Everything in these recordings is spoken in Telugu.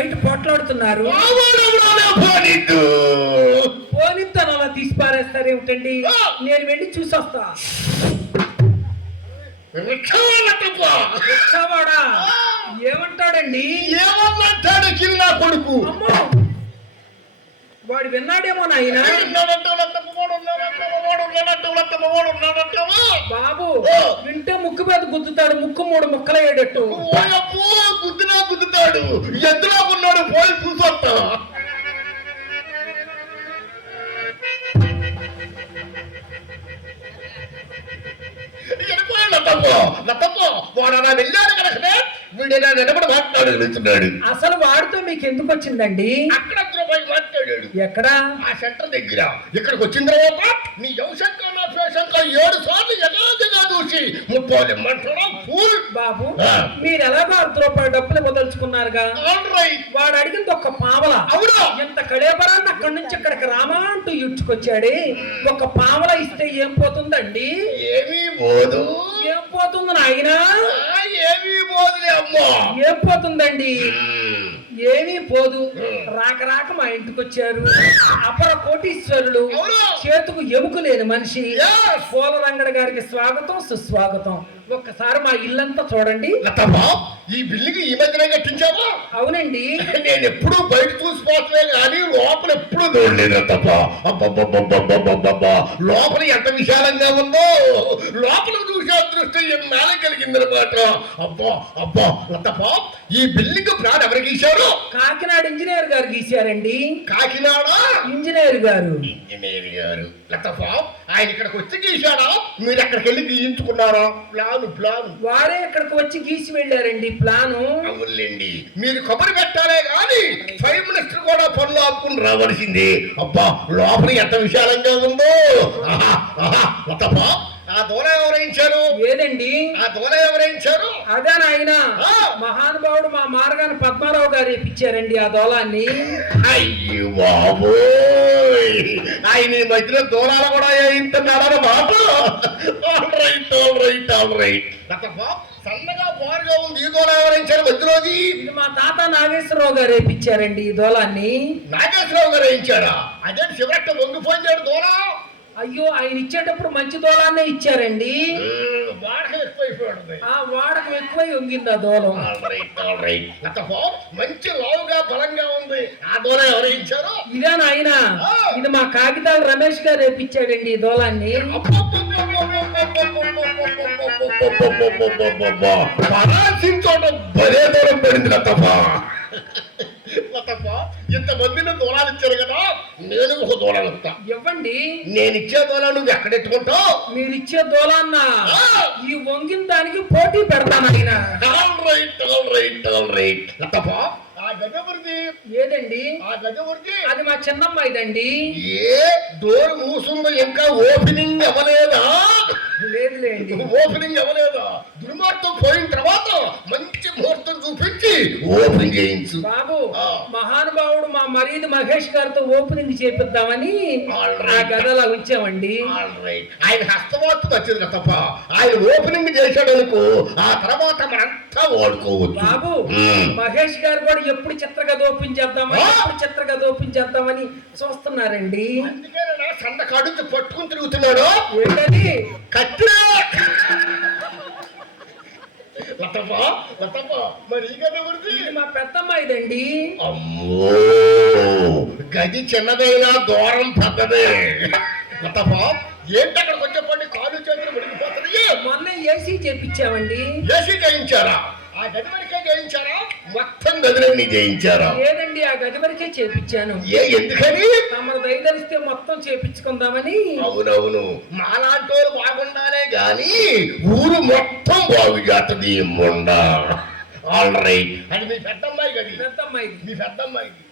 బయట పోట్లాడుతున్నారు. పోనిత్తను అలా తీసి పారేస్తారేమిటండి? నేను వెళ్ళి చూసొస్తా. రిక్షావాడా ఏమంటాడండి? ఏమన్నంటాడు చిన్న కొడుకు? అమ్మో, వాడు విన్నాడేమో నాయన. బాబు వింటే ముక్కు మీద గుద్దుతాడు, ముక్కు 3 ముక్కలయ్యేటట్టు. గుద్దుతాడు, ఎద్దులో ఉన్నాడు, పోయి చూసొస్తా. వాడు అలా వెళ్ళాడు కనుకనే వీడైనా నిలబడి మాట్లాడుతున్నాడు. అసలు వాడితో మీకు ఎందుకు వచ్చిందండి? అక్కడ పోయి మాట్లాడాడు. ఎక్కడ? ఆ సెంటర్ దగ్గర. ఇక్కడికి వచ్చిన తర్వాత నీ యువశంకర్ 7 సార్లు ఎగాదిగా చూసి 30 ఇమ్మంటున్నావు ఫుల్. బాబు మీరు ఎలాగో ₹10 డబ్బులు వదలుచుకున్నారుగా. వాడు అడిగింది ఒక్క పావల. అవునా? ఎంత కళేబరాన్ని అక్కడి నుంచి ఇక్కడికి రామా అంటూ ఇడ్చుకొచ్చాడే. ఒక పావల ఇస్తే ఏం పోతుందండి? ఏమీ పోదు. ఏం పోతుంది నాయనా? ఏమీ పోదులే అమ్మా. ఏం పోతుందండి? ఏమీ పోదు. రాక మా ఇంటికి వచ్చారు అపర కోటీశ్వరులు, చేతుకు ఎముక లేని మనిషి పూలరంగడ గారికి స్వాగతం సుస్వాగతం. ఒక్కసారి మా ఇల్లంతా చూడండి. ఈ బిల్డింగ్ ఈ మధ్యన కట్టించావా? అవునండి. నేను ఎప్పుడు బయట చూసిపోతులే కానీ లోపల ఎప్పుడు చూడలేదు తప్ప. లోపల ఎంత విశాలంగా ఉందో, లోపల చూసే అదృష్టం ఎన్నాళ్ళ కలిగిందనమాట. అబ్బా లతప్ప, ఈ బిల్డింగ్ ప్లాన్ ఎవరు గీశారు? కాకినాడ ఇంజనీర్ గారు గీశారండి. కాకినాడ ఇంజనీర్ గారు లతప్ప, ఆయన ఇక్కడికి వచ్చి గీశాడా? మీరు అక్కడికి వెళ్ళి గీయించుకున్నారా? ప్లాను వారే ఇక్కడికి వచ్చి గీసి వెళ్ళారండి ప్లాను. అవునండి, మీరు కొబ్బరి పెట్టాలే గాని 5 మినిస్టర్ కూడా పనులు ఆపుకుని రావాల్సింది. అబ్బా లోపల ఎంత విశాలంగా ఉందో. ఆ దూల ఎవరైంచారు? ఏదండి ఆ దూల ఎవరైంచారు? అదే నాయన మహానుభావుడు మా మార్గాన్ని పద్మారావు గారు ఇప్పించారండి ఆ దూలాన్ని. అయ్యో బాబోయ్, ఆయన ఈ మధ్యలో దూలాలు కూడా వేయించున్నాడన్న మాట. రైట్. సన్నగా బారుగా ఉంది. ఈ దూల ఎవరైంచారు మధ్యలోది? ఇది మా తాత నాగేశ్వరరావు గారు వేయించారండి ఈ దూలాన్ని. నాగేశ్వరరావు గారు వేయించారా? అదే శివరట్ట వంగిపోయించాడు దూల. అయ్యో, ఆయన ఇచ్చేటప్పుడు మంచి దూలాన్నే ఇచ్చారండి. ఆ వాడకం ఎక్కువై వంగింది ఆ దూలం. మంచి లావుగా బలంగా ఉంది. ఆ దూల ఎవరు ఇచ్చారు? ఇదే నాయన, ఇది మా కాగితాలు రమేష్ గారు వేయించాడండి ఈ దూలాన్ని. భలే దూరం పడింది లతప్ప. ఇంతమందిని దూలాలు ఇచ్చారు కదా, నేను ఒక దూలాలు ఇస్తా. ఇవ్వండి. నేను ఇచ్చే దూలా నువ్వు ఎక్కడెట్టుకుంటావు? మీరు ఇచ్చే దూలాన్న ఈ వంగిన దానికి పోటీ పెడతాను ఆయన. రైట్ లతప్ప, ఆ గజవరిది ఏదండి? ఆ గజవరిది అది మా చిన్నమ్మాయిదండి. ఏ డోర్ మూసుందో ఇంకా ఓపెనింగ్ అవ్వలేదా? లేదులేండి, ఓపెనింగ్ అవ్వలేదా? దుర్మార్గం పోయిన తర్వాత మంచి ముహూర్తం చూపించి ఓపెనింగ్ చేయించు బాబు. మహానుభావుడు మా మరీది మహేష్ గారితో ఓపెనింగ్ చేపిద్దామని ఆ గదలా ఉంచామండి. ఆయన హస్తవార్త వచ్చింది తప్ప ఆయన ఓపెనింగ్ చేశాడు అనుకో, ఆ తర్వాత మనంతా వాడుకోవచ్చు. బాబు మహేష్ గారు కూడా ఎప్పుడు చిత్రగద ఓపెన్ చేద్దామని చూస్తున్నారండి. అందుకే సన్న కాడు పట్టుకుని తిరుగుతున్నాడు. ఏంటది? కత్తి. లతప్ప, మరి ఈ గది ఎవరిది? మా పెద్దమ్మాయిదండి. అమ్మో, గది చిన్నదైనా దూరం పెద్దదే. లతప్ప, ఏంటి అక్కడికి వచ్చేప్పటి కాలు చేతులు ముడిగిపోతుంది? మొన్న ఏసీ చేయించామండి. ఏసీ చేయించారా? ఆ గది వరకే చేయించారా? మొత్తం గదులన్నీ చేయించారా? లేదండి, ఆ గది వరకే చేయించాను. ఎందుకని? తమరు దయదలిస్తే మొత్తం చేయించుకుందామని. అవునవును, మాలాంటి వాళ్ళు బాగుండాలే గాని ఊరు మొత్తం బాగు చేస్తుంది. All right. అది మీ పెద్దమ్మాయి గది. పెద్దమ్మాయిది. మీ పెద్దమ్మాయిది.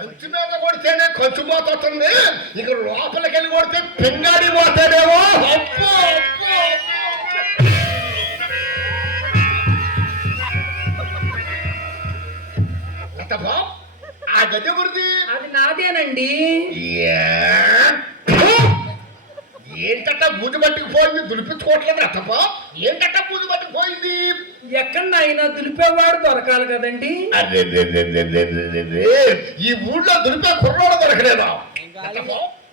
కంచు మీద కొడితేనే ఖర్చు పోతుంది, ఇక లోపలికి వెళ్ళి కొడితే పెంగాడి పోతాడేమో. ఆ గది గురించి అది నాదేనండి. పట్టుకుపోయింది దులిపించుకోవట్లేదు తప్ప ఏంటక్క పూజ పట్టుకుపోయింది ఎక్కడ ఆయన దులిపేవాడు దొరకాలి కదండి. అదే ఈ ఊళ్ళో దులిపే కుర్రోడు దొరకలేదా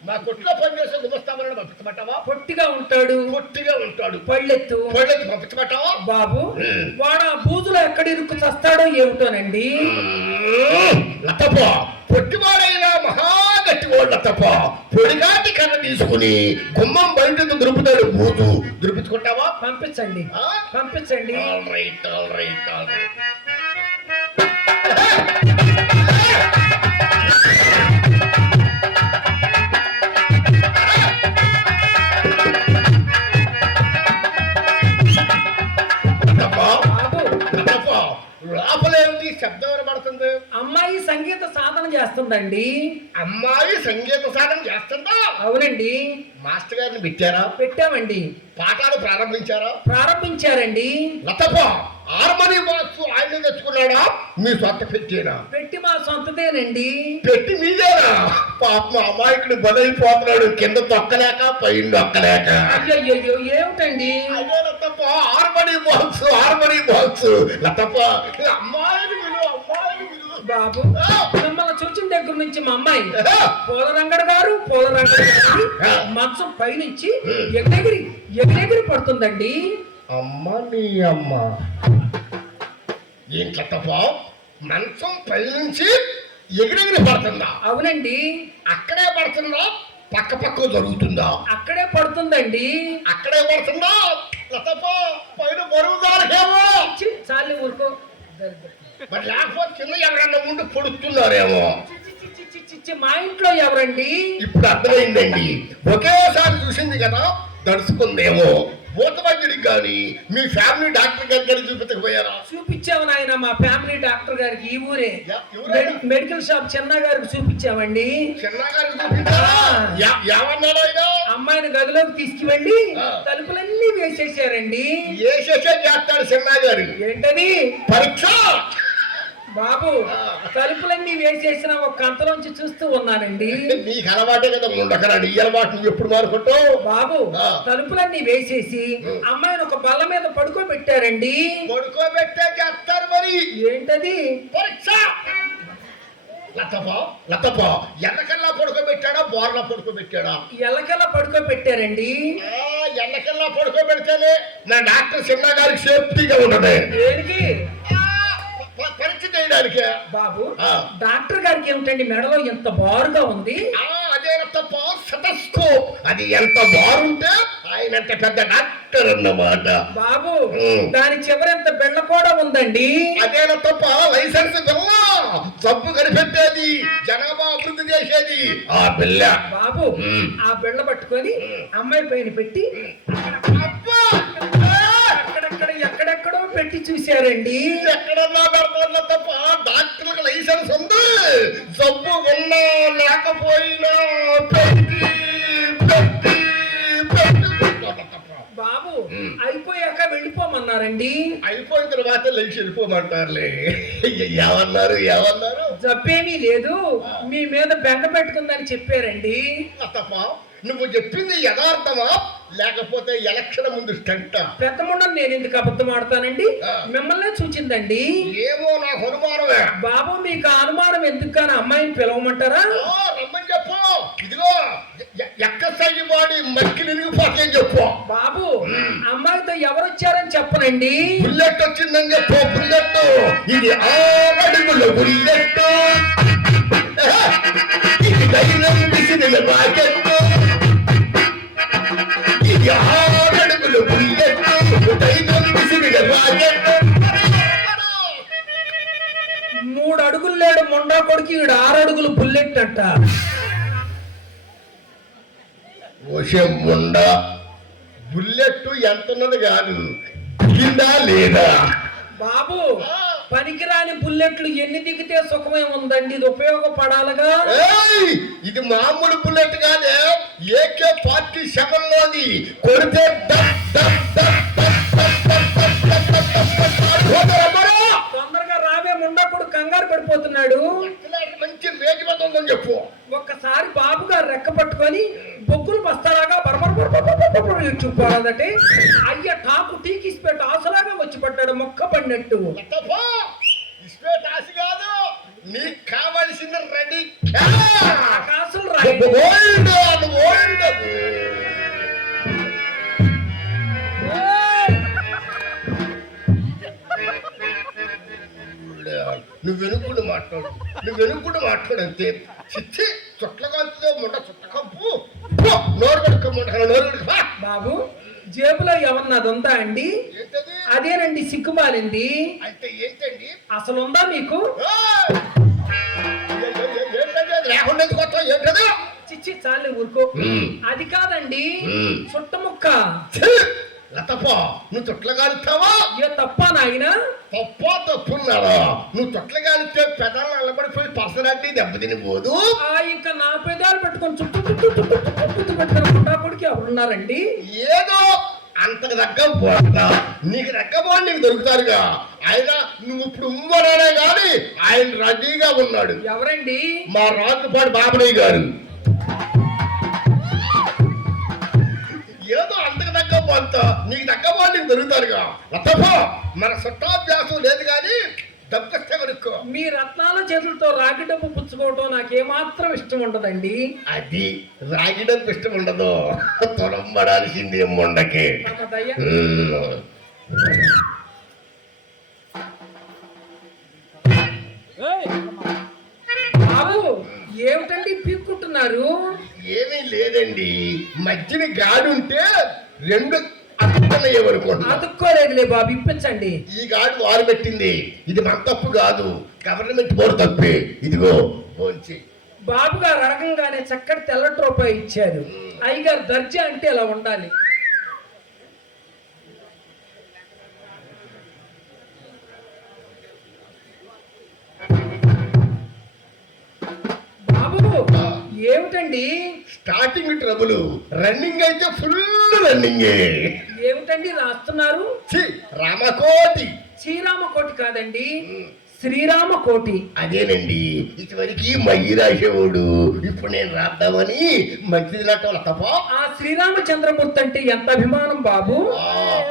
మా కొట్లో పనిచేసే గుమస్తామని పంపించమంటావా? పొట్టిగా ఉంటాడు పళ్ళెత్తు పంపించమంటావా? బాబు వాడు ఆ బూజులో ఎక్కడ ఇరుక్కు చస్తాడో ఏమిటోనండి. లతప్ప పొట్టివాడైనా మహా గట్టివాడు లతప్ప పొడిగాటి కర్ర తీసుకుని గుమ్మం బయట దురుపుతాడు బూజు దురిపించుకుంటావా? పంపించండి. ఆల్ రైట్ లోపలేమిటి శబ్దం వినబడుతుంది? అమ్మాయి సంగీత సాధన చేస్తుందండి. అమ్మాయి సంగీత సాధన చేస్తుందా? అవునండి. మాస్టర్ గారిని పెట్టామండి. పాఠాలు ప్రారంభించారండి. లతప్ప హార్మోనియం బాక్స్ ఆయన తెచ్చుకున్నాడా మీ సొంత పెట్టేనా? పెట్టి మా సొంతదేనండి. పెట్టి మీదేనా? పాప అమాయకుడు బలైపోతున్నాడు కింద తొక్కలేక పైన దొక్కలేక. అయ్యో ఏమిటండి? అదే లతప్ప హార్మోనియం బాక్స్ లతప్ప అమ్మాయిని బాబు మిమ్మల్ని చూసిన దగ్గర నుంచి మా అమ్మాయి పోలరంగడు గారు మంచం పైనుంచి ఎగిరెగిరి పడుతుందండి. అమ్మ నీ అమ్మ ఏంటప్ప మంచం పైనుంచి ఎగిరెగిరి పడుతుందా? అవునండి. అక్కడే పడుతుందా పక్క జరుగుతుందా? అక్కడే పడుతుందండి. అక్కడే పడుతుందా? లతప్ప పైన బరువు దారికేమో చాలు ఊరుకో. మరి లేకపోతే కింద ఎవరన్నా ముందు పొడుస్తున్నారేమో. మా ఇంట్లో ఎవరండి? ఇప్పుడు అర్థమైందండి. ఒకేసారి చూసింది కదా దడుచుకుందేమో. భూతవైద్యుడికి కానీ మీ ఫ్యామిలీ డాక్టర్ గారికి చూపించకపోయారా? చూపించాము నాయన. మా ఫ్యామిలీ డాక్టర్ గారికి ఈ ఊరే మెడికల్ షాప్ చిన్న గారికి చూపించామండి. చిన్న గారికి చూపించారా? ఏమన్నాడు ఆయన? అమ్మాయిని గదిలోకి తీసుకువెళ్ళి తలుపులన్నీ వేసేసారండి. చేస్తాడు చిన్న గారు. ఏంటది? పరీక్ష. బాబు తలుపులన్నీ వేసేసిన ఒక కంతలోంచి చూస్తూ ఉన్నానండి. నీకు అలవాటే కదా ఉండకరాడు. ఈ అలవాటు నువ్వు ఎప్పుడు మారుకుంటావు? బాబు తలుపులన్నీ వేసేసి అమ్మాయిని ఒక బల్ల మీద పడుకోబెట్టారండి. పడుకోబెట్టే చేస్తారు మరి. ఏంటది? పరీక్ష. లతప్ప ఎల్లకల్లా పడుకోబెట్టాడా బోర్లా పడుకోబెట్టాడా? ఎల్లకల్లా పడుకోబెట్టారండి. ఎల్లకల్లా పడుకోబెడితేనే నా డాక్టర్ చిన్న గారికి సేఫ్టీగా ఉంటది. దేనికి? పరీక్ష చేయడానికి. బాబు డాక్టర్ గారికి ఏమిటండి మెడలో ఎంత బారుగా ఉంది? అదే తప్ప స్టెతస్కోప్. అది ఎంత బారుంటే ఆయన అంటే పెద్ద డాక్టర్ అన్నమాట. బాబు దాని చివరెంత బిళ్ళ కూడా ఉందండి. అదే తప్ప లైసెన్స్ బిళ్ళ జబ్బు కనిపెట్టేది జనాభా అభివృద్ధి చేసేది ఆ బిళ్ళ. బాబు ఆ బిళ్ళ పట్టుకొని అమ్మాయి పైన పెట్టి ఎక్కడెక్కడో పెట్టి చూశారండి. ఎక్కడన్నా పెడతా తప్ప డాక్టర్లకు లైసెన్స్ ఉంది. జబ్బు ఉన్నా లేకపోయినా బాబు అయిపోయాక వెళ్ళిపోమన్నారండి. అయిపోయిన తర్వాత లేచి వెళ్ళిపోమంటారులే. ఏమన్నారు? జబ్బేమీ లేదు మీ మీద బెంగ పెట్టుకుందని చెప్పారండి. తప్ప నువ్వు చెప్పింది యథార్థమా లేకపోతే ఎలక్షన్ ముందు స్టంట? పెద్ద ముండం నేను ఎందుకు అబద్ధం ఆడతానండి? మిమ్మల్నే చూచిందండి. ఏమో నాకు అనుమానమే. బాబు మీకు అనుమానం ఎందుకు? కానీ అమ్మాయిని పిలవమంటారా? రమ్మని చెప్పు. ఇదిగో ఎక్కసైజ్ బాడీ మక్కి నిరిగిపోతాయని చెప్పు. బాబు అమ్మాయితో ఎవరు వచ్చారని చెప్పనండి. బుల్లెట్ వచ్చిందని చెప్పు. బుల్లెట్ ఇది 6 అడుగుల బుల్లెట్. ఇది ధైర్యం విసిరిన రాకెట్. ఇది 6 అడుగుల బుల్లెట్. ధైర్యం విసిరిన రాకెట్. 3 అడుగులు లేడు మొండా కొడుకు. ఈడు 6 అడుగులు బుల్లెట్ అంట. ముండా బుల్లెట్ ఎంత ఉన్నది కాదు దిగిందా లేదా? బాబు పనికిరాని బుల్లెట్లు ఎన్ని దిగితే సుఖమే ఉందండి. ఇది ఉపయోగపడాలిగా. ఇది మామూలు బుల్లెట్ కాదే. AK-47 లోది. కొడితే తొందరగా రావే ముండా కూడా కంగారు పడిపోతున్నాడు. మంచి రేటు ఉందని చెప్పు. ఒక్కసారి బాబు గారు రెక్క పట్టుకొని బొగ్గులు బస్తాలాగా బరబర చూపాలదంటే అయ్య టాకు టీకిసిపెట్టి ఆసలాగా వచ్చి పడ్డాడు మొక్క పడినట్టు. లతపా ఇస్పేట్ ఆశ కాదు, నీకు కావలసిన రెడీ ఆకాశం రాయి ఓల్డ్ ఓల్డ్. నువ్వు వెనుక్కుడు మాట్లాడు అంతే. చిచ్చి చుట్ల కాలుతో ముండ చుట్ట కంపు నోరు కడుక్కోమంట నోరు కడుక్కో. బాబు జేబులో ఏమన్నది ఉందా అండి? ఏంటది? అదేనండి సిగ్గుమాలింది. అంటే ఏంటండి? అసలు ఉందా మీకు? లేకుండా ఏంటది? చిచ్చి చాలే ఊరుకో. అది కాదండి చుట్టముక్క. లతపా నువ్వు చుట్ల కాలుతావా? ఏ తప్ప నాయనా? తప్పున్నాడా? నువ్వు చుట్ల కాలితే పెదాలు నిలబడిపోయి పర్సనాలిటీ దెబ్బతిని పోదు. ఇంకా నా పెదాలు పెట్టుకొని చుట్టూ పెట్టుకుని కొడుకు ఎవరున్నారండి? ఏదో అంతకు దగ్గ పోతా నీకు రెక్కబోని నీకు దొరుకుతారుగా. ఆయన నువ్వు ఇప్పుడు ఉమ్మరానే గాని ఆయన రెడీగా ఉన్నాడు. ఎవరండి? మా రాజుపాటి బాబనయ్య గారు. ఏదో అంతకు దగ్గ పోతా నీకు దగ్గబోని నీకు దొరుకుతారుగా. లతపా మన చుట్టాభ్యాసం లేదు కానీ డబ్బిస్తే కనుక్కో. మీ రత్నాల చేతులతో రాగి డబ్బు పుచ్చుకోవటం నాకేమాత్రం ఇష్టం ఉండదండి. అది రాగి డబ్బు ఇష్టం ఉండదు, తొడంబడాల్సింది మొండకి. బాబు ఏమిటండి పీక్కుంటున్నారు? ఏమీ లేదండి, మధ్యన గాడి ఉంటే రెండు అతుక్కోలేదులే బాబు, ఇప్పించండి. ఈ గాడి వారు పెట్టింది, ఇది మన తప్పు కాదు, గవర్నమెంట్ బోర్డు తప్పే. ఇదిగో బాబు గారు అడగంగానే చక్కటి తెల్లటి రూపాయి ఇచ్చారు. అయ్యగారు దర్జా అంటే ఇలా ఉండాలి. బాబు ఏమిటండి? స్టార్టింగ్ ట్రబుల్, రన్నింగ్ అయితే ఫుల్ రన్నింగ్. ఏమిటండి రాస్తున్నారు? రామకోటి. శ్రీరామకోటి కాదండి, శ్రీరామకోటి. అదేనండి, ఇటువరకు మయ్యి రాసేవాడు, ఇప్పుడు నేను రాద్దామని మంచిది నాటం తప్ప. ఆ శ్రీరామచంద్రమూర్తి అంటే ఎంత అభిమానం బాబు.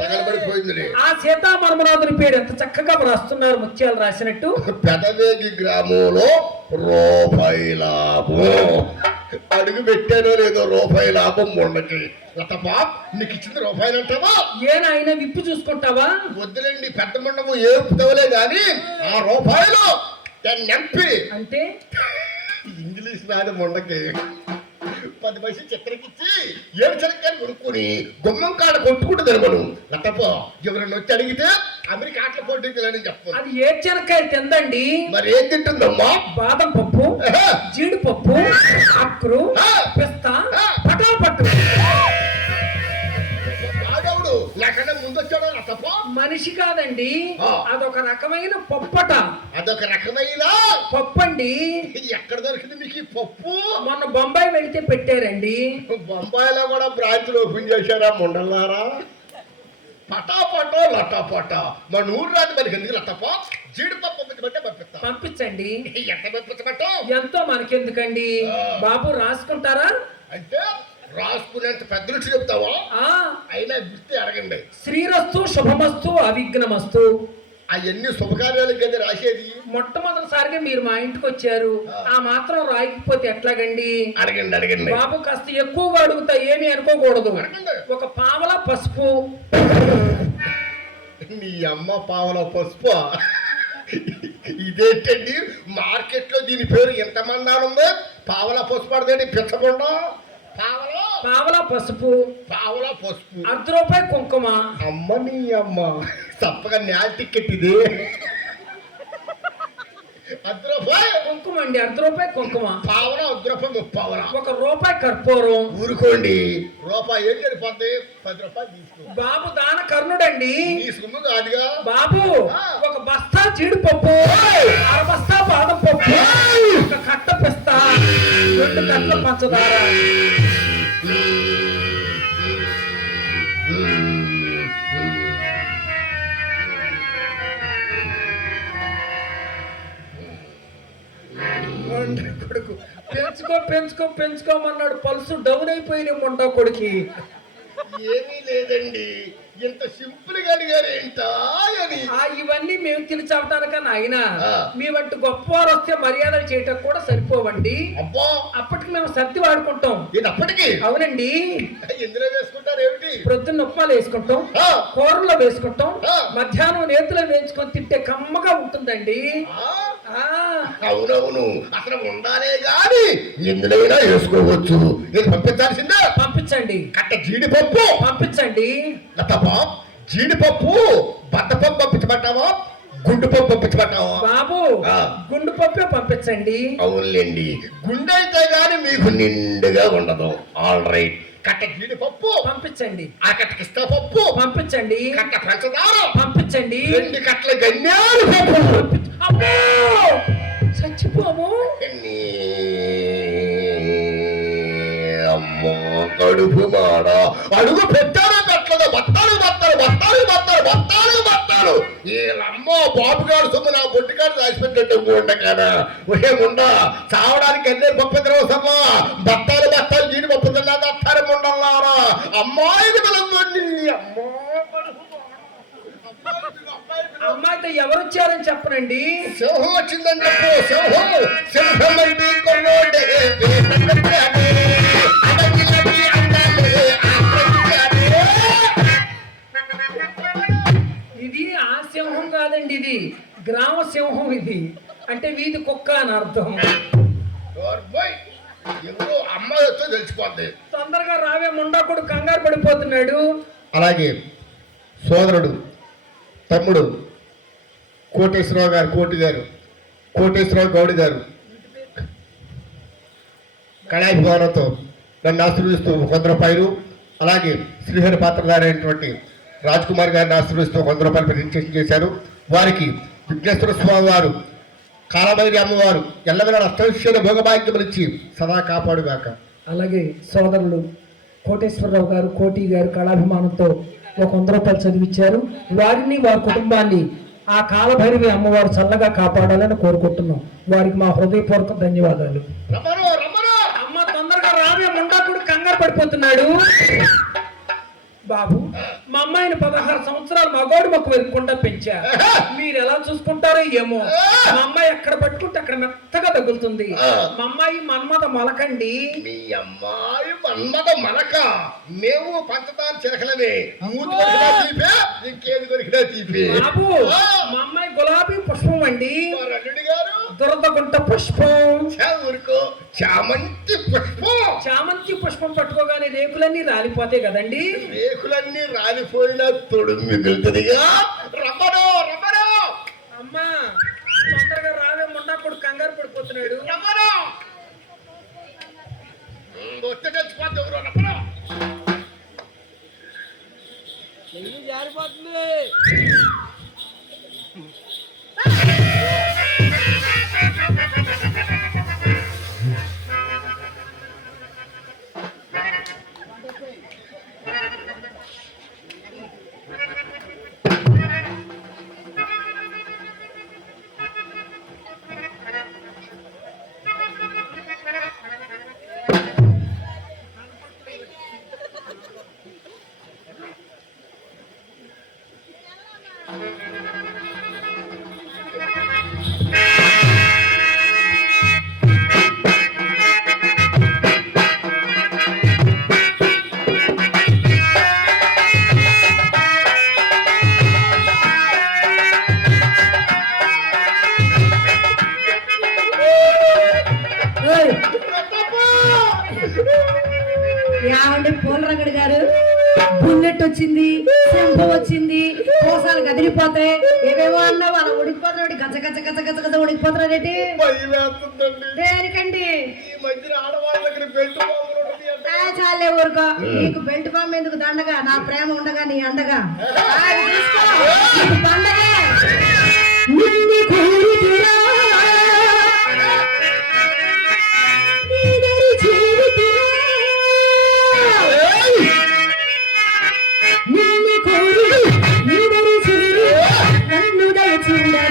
తగలబడిపోయింది. ఆ సీతామర్మనాథుని పేరు ఎంత చక్కగా రాస్తున్నారు, ముత్యాలు రాసినట్టు. పెదవేగి గ్రామంలో రూపాయి లాభం. అడుగు పెట్టానో లేదో రూపాయి లాభం మొండకి. లతపా నీకు ఇచ్చింది రూపాయలు అంటావా? ఏనాయన విప్పు చూసుకుంటావా? వద్దులేండి, పెద్ద మండము ఏపుతవలే గాని ఆ రూపాయలు ఎంపీ అంటే ఇంగ్లీష్ రాదు మొండకి. 10 పైసలు చక్కెరకిచ్చి 7 చక్కెరలు కొనుక్కొని గుమ్మం కాడ కొట్టుకుంటుంది మనం. లతపా ఎవరన్నా వచ్చి అడిగితే అమెరికా ఆటల పోటీలని చెప్పు. అది ఏ చెనక్కాయ తిందండి? మరి ఏం తింటుందమ్మా? బాదం పప్పు, జీడిపప్పు, అక్రు, పిస్తా, పటాపట్టు. నాకన్నా ముందు వచ్చాడు లతపా. మనిషి కాదండి, అదొక రకమైన పప్పట. అదొక రకమైన పప్పు అండి. ఎక్కడ దొరికింది మీకు ఈ పప్పు? మొన్న బొంబాయి వెళితే పెట్టారండి. బొంబాయిలో కూడా బ్రాంచ్లు ఓపెన్ చేశారా ముండలారా? పటాపటో లటాపట. మన ఊరు రాదు మనకి ఎందుకు లతపా? జీడిపప్పు పంపించండి. ఎంత పంపించబట్టో ఎంతో మనకెందుకండి బాబు, రాసుకుంటారా? అంటే రాసుకునేంత పెద్ద రుచి చెప్తావా? అయినా గుర్తి అడగండి. శ్రీరస్తు శుభమస్తు అవిఘ్నమస్తు. అవన్నీ శుభకార్యాలకు కదా రాసేది. మొట్టమొదటిసారిగా మీరు మా ఇంటికి వచ్చారు, ఆ మాత్రం రాయకపోతే ఎట్లాగండి? అడగండి అడగండి. బాబు కాస్త ఎక్కువగా అడుగుతా, ఏమీ అనుకోకూడదు. ఒక పావల పసుపు. నీ అమ్మ పావల పసుపు? ఇదేంటండి మార్కెట్ లో దీని పేరు ఎంతమంది ఉందో? పావల పసుపు పడదండి, పిచ్చకుండా. పావల పసుపు, పావల పసుపు. ₹1 కుంకుమ. అమ్మ నీ అమ్మ, తప్పగా న్యాయ టికెట్ ఇది. ₹1 కుంకుమ అండి, ₹1 కుంకుమ. పావల ₹1 పావల. ₹1 కర్పూరం. ఊరుకోండి, రూపాయి ఏం సరిపోద్ది? ₹10 తీసుకో. బాబు దాన కర్ణుడండి, ఈ సొమ్ము కాదుగా బాబు. ఒక బస్తా జీడిపప్పు, 1/2 బస్తా బాదం పప్పు, ఒక కట్ట పిస్తా, 2 కట్టల పంచదార. కొడుకు పెంచుకోమన్నాడు, పల్సు డౌన్ అయిపోయిన మొండా కొడుకి. ఏమీ లేదండి, ఇంత సింపుల్ గా అడిగారు ఏంటా అని. ఇవన్నీ మేము తెలిసావటానికన్నా ఆయన ఆ. మీ వంటి గొప్పవారు వస్తే మర్యాదలు చేయటం కూడా సరిపోవండి. అబ్బా, అప్పటికి మేము సర్ది వాడుకుంటాం. ఇది అప్పటికి అవునండి, ఎందులో వేసుకుంటారు ఏమిటి? ప్రొద్దున్న ఉప్మాలు వేసుకుంటాం, ఆ, కూరలో వేసుకుంటాం, ఆ. మధ్యాహ్నం నేతిలో వేసుకొని తింటే కమ్మగా ఉంటుందండి. ఆ, ఆ అవునవును, అసలు ఉండాలే గాని ఎందులోనైనా వేసుకోవచ్చు. ఇది పంపించాల్సిందే. పంపించండి, కట్ట జీడిపప్పు పంపించండి. లతపా, జీడిపప్పు బద్దపప్పు పంపించమంటావా, గుండు పప్పు పంపించమంటావా? బాబు ఆ. గుండు పప్పే పంపించండి. అవునులేండి, గుండె అయితే గాని మీకు నిండుగా ఉండదు. ఆల్ రైట్, కట్ట జీడిపప్పు పంపించండి, ఆ కట్ట కిస్తా పప్పు పంపించండి, కట్ట పంచదార పంపించండి. 2 కట్టల గన్యాలు పప్పు. అమ్మో! చచ్చిపోము. అమ్మో కడుపు మాడ, అడుగు పెట్టారు పెట్టలేదు, బత్తాలు బత్తాలు బత్తాలు బత్తాలు బత్తాలు బత్తాలు. వీళ్ళమ్మో బాబుగాడు సొమ్ము నా బొట్టిగాడు రాసిపెట్టినట్టు ఉండకానా ఒకే ఉండ చావడానికి అన్నేరు పప్పు తినవసమ్మా. బత్తాలు బత్తాలు జీడి పప్పు తిన్నా దత్తారు ఉండల్లారా. అమ్మాయికి పిలవండి. అమ్మో కడుపు అమ్మాయితో ఎవరు వచ్చారని చెప్పనండి. సింహం వచ్చిందని చెప్పు. సింహం సింహం అంటే కొన్నోడే వేటగాడే, అడవిలోకి అందాలే ఆశ్రయించాడే. ఇది ఆ సింహం కాదండి, ఇది గ్రామ సింహం. ఇది అంటే వీధి కుక్క అని అర్థం. ఓర్బోయ్, ఎవరో అమ్మాయి వచ్చో తెలిసిపోద్ది. తొందరగా రావే, ముండాకుడు కంగారు పడిపోతున్నాడు. అలాగే సోదరుడు తమ్ముడు కోటేశ్వరరావు గారు, కోటేశ్వరరావు గౌడ్ గారు కళాభిమానంతో నన్ను ఆశీర్వదిస్తూ 100 రూపాయలు, అలాగే శ్రీహరి పాత్రధారైనటువంటి రాజ్ కుమార్ గారిని ఆశీర్వదిస్తూ 100 రూపాయలు ప్రజెంటేషన్ చేశారు. వారికి విఘ్నేశ్వర స్వామి వారు, కాలభైరి అమ్మవారు ఎల్లవేళ అష్టవిషయాల భోగభాగ్యములు ఇచ్చి సదా కాపాడుగాక. అలాగే సోదరులు కోటేశ్వరరావు గారు, కోటి గారు కళాభిమానంతో 100 రూపాయలు చదివించారు. వారిని, వారి కుటుంబాన్ని ఆ కాలభైరవి అమ్మవారు చల్లగా కాపాడాలని కోరుకుంటున్నాం. వారికి మా హృదయపూర్వక ధన్యవాదాలు. అమ్మ తొందరగా రావే, ముండాకుడు కంగారు పడిపోతున్నాడు. బాబు, మా అమ్మాయిని 16 సంవత్సరాలు మగోడు మొక్క వెతుక్కుండా పెంచా. మీరు ఎలా చూసుకుంటారో ఏమో. మా అమ్మాయి ఎక్కడ పట్టుకుంటే అక్కడ మెత్తగా తగులుతుంది. మా అమ్మాయి మన్మద మొలకండి. మీ అమ్మాయి మన్మద మలక, మేము పంచదార చిరకలమే. మూతి కొరికినా తీపే, ఇంకేది కొరికినా తీపే. బాబు, మా అమ్మాయి గులాబీ పుష్పం అండి. అల్లుడి గారు దురదగుంట పుష్పం. ఊరుకో, చామంతి పుష్పం. చామంతి పుష్పం పట్టుకోగానే రేకులన్నీ రాలిపోతాయి కదండి. రేకులన్నీ రాలిపోయినా తొడు మిగులుతుందిగా. Rubber rubber. అమ్మా తొందరగా రావే, ముండాకుడు కంగారు పడిపోతున్నాడు. రబ్బరు వచ్చే తెచ్చిపోతే ఎవరు రబ్బరు. జారిపోతుంది. యావండి పూలరంగడి గారు, బుల్లెట్ వచ్చింది, సింహ వచ్చింది, కోసాలు కదిలిపోతాయి, ఏవేమో అన్నావు అలా ఉడికిపోతున్నాడు. గచ్చ గచ్చ గచ్చ గచ్చ గచ్చ ఉడికిపోతున్నాడేంటి? దేనికండి? ఈ మధ్యన ఆడవాళ్ళ దగ్గర బెల్ట్ బాంబులు ఉంటుంది అంట. చాలే ఊరుకో, నీకు బెల్ట్ బాంబు ఎందుకు దండగా? నా ప్రేమ ఉండగా నీ అండగా. పండగే నిన్ను కోరితిరా, నీదరి చేరితిరా, నిన్ను కోరి నీదరి చేరి నన్ను దయచూడరా.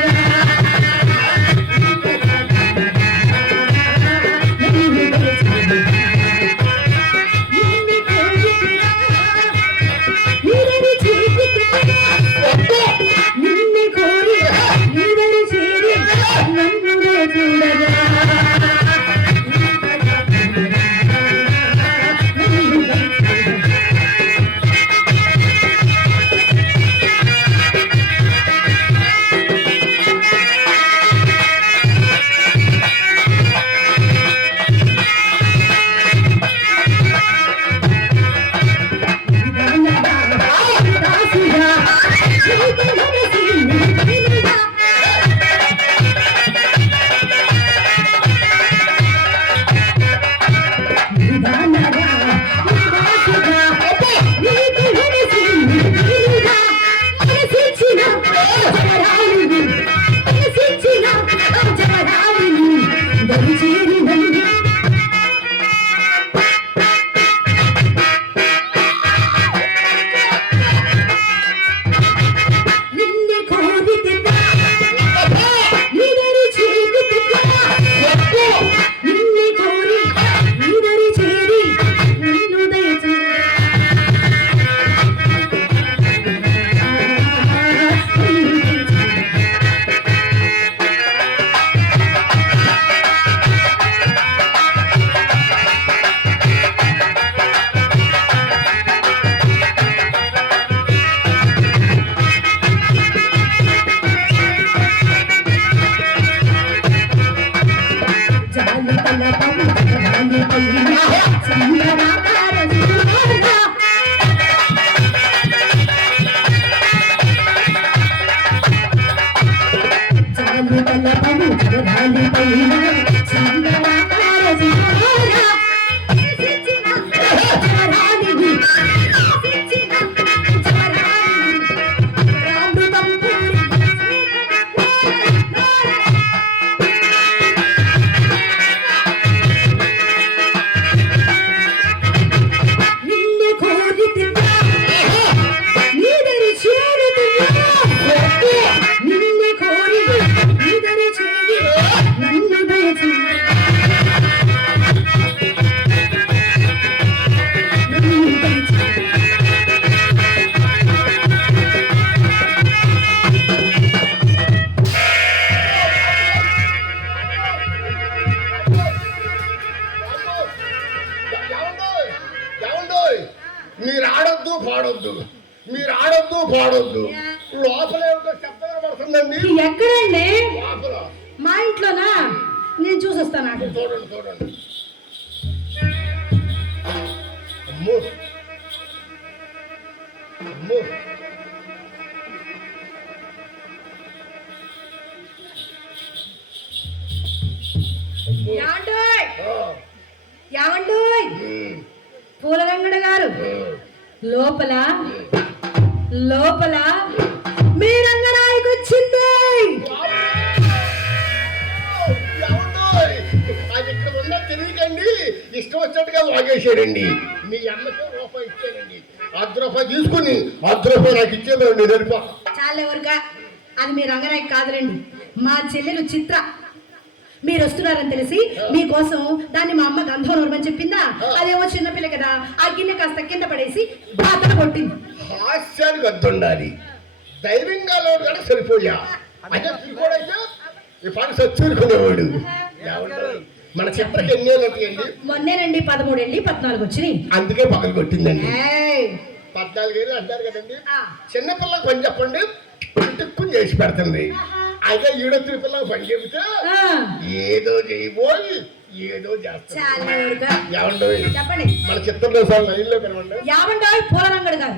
మీరు ఆడొద్దు పాడొద్దు, మీరు ఆడొద్దు పాడొద్దు. లోపల ఏమిటో శబ్దం పడుతుందండి. ఎక్కడండి? లోపల మా ఇంట్లోనా? నేను చూసొస్తాను. చూడండి చూడండి. అమ్మో అమ్మో, ఏమండోయ్? ఆ, ఏమండోయ్? పూలరంగడు గారు, లోపల లోపల మీ రంగనాయకు వచ్చింది. ఏమండోయ్? అది ఇక్కడ ఉందా తెలియకండి, ఇష్టం వచ్చినట్టుగా వాగేశాడండి. మీ అమ్మకి రూపాయి ఇచ్చానండి, ₹10 తీసుకుని ₹10 నాకు ఇచ్చేదండి. నడిపా చాలేవరుగా, అది మీ రంగనాయకు కాదులేండి, మా చెల్లెలు చిత్ర. మీరు వస్తున్నారని తెలిసి మీకోసం దాన్ని మా అమ్మ గంధం నూరమని చెప్పిందా. అదేమో చిన్నపిల్ల కదా, ఆ గిన్నె కాస్త కింద పడేసి బాతన కొట్టింది. హాస్యానికి వద్దుండాలి, ధైర్యంగా లోడు కూడా సరిపోయా. అదే తిరుగుడైతే ఈ పని సచ్చూరుకునేవాడు. మన చిత్రకి ఎన్ని ఏళ్ళు ఉంటాయండి? మొన్నేనండి 13 వెళ్ళి 14 వచ్చినాయి. అందుకే పక్కన కొట్టిందండి. ఏయ్! 14 ఏళ్ళు అంటారు కదండి. చిన్నపిల్లలకు పని చెప్పండి, టిక్కుని చేసి పెడుతుంది. అయితే ఈడొత్తిన పిల్లలకు పని చెబితే ఏదో చేయబోయి ఏదో చేస్తారు. చాలేవరుగా. ఏమండి చెప్పండి. మన చిత్రంలో సార్ లైన్లో కనవండి. యావండాయ్ పూలరంగడు గారు,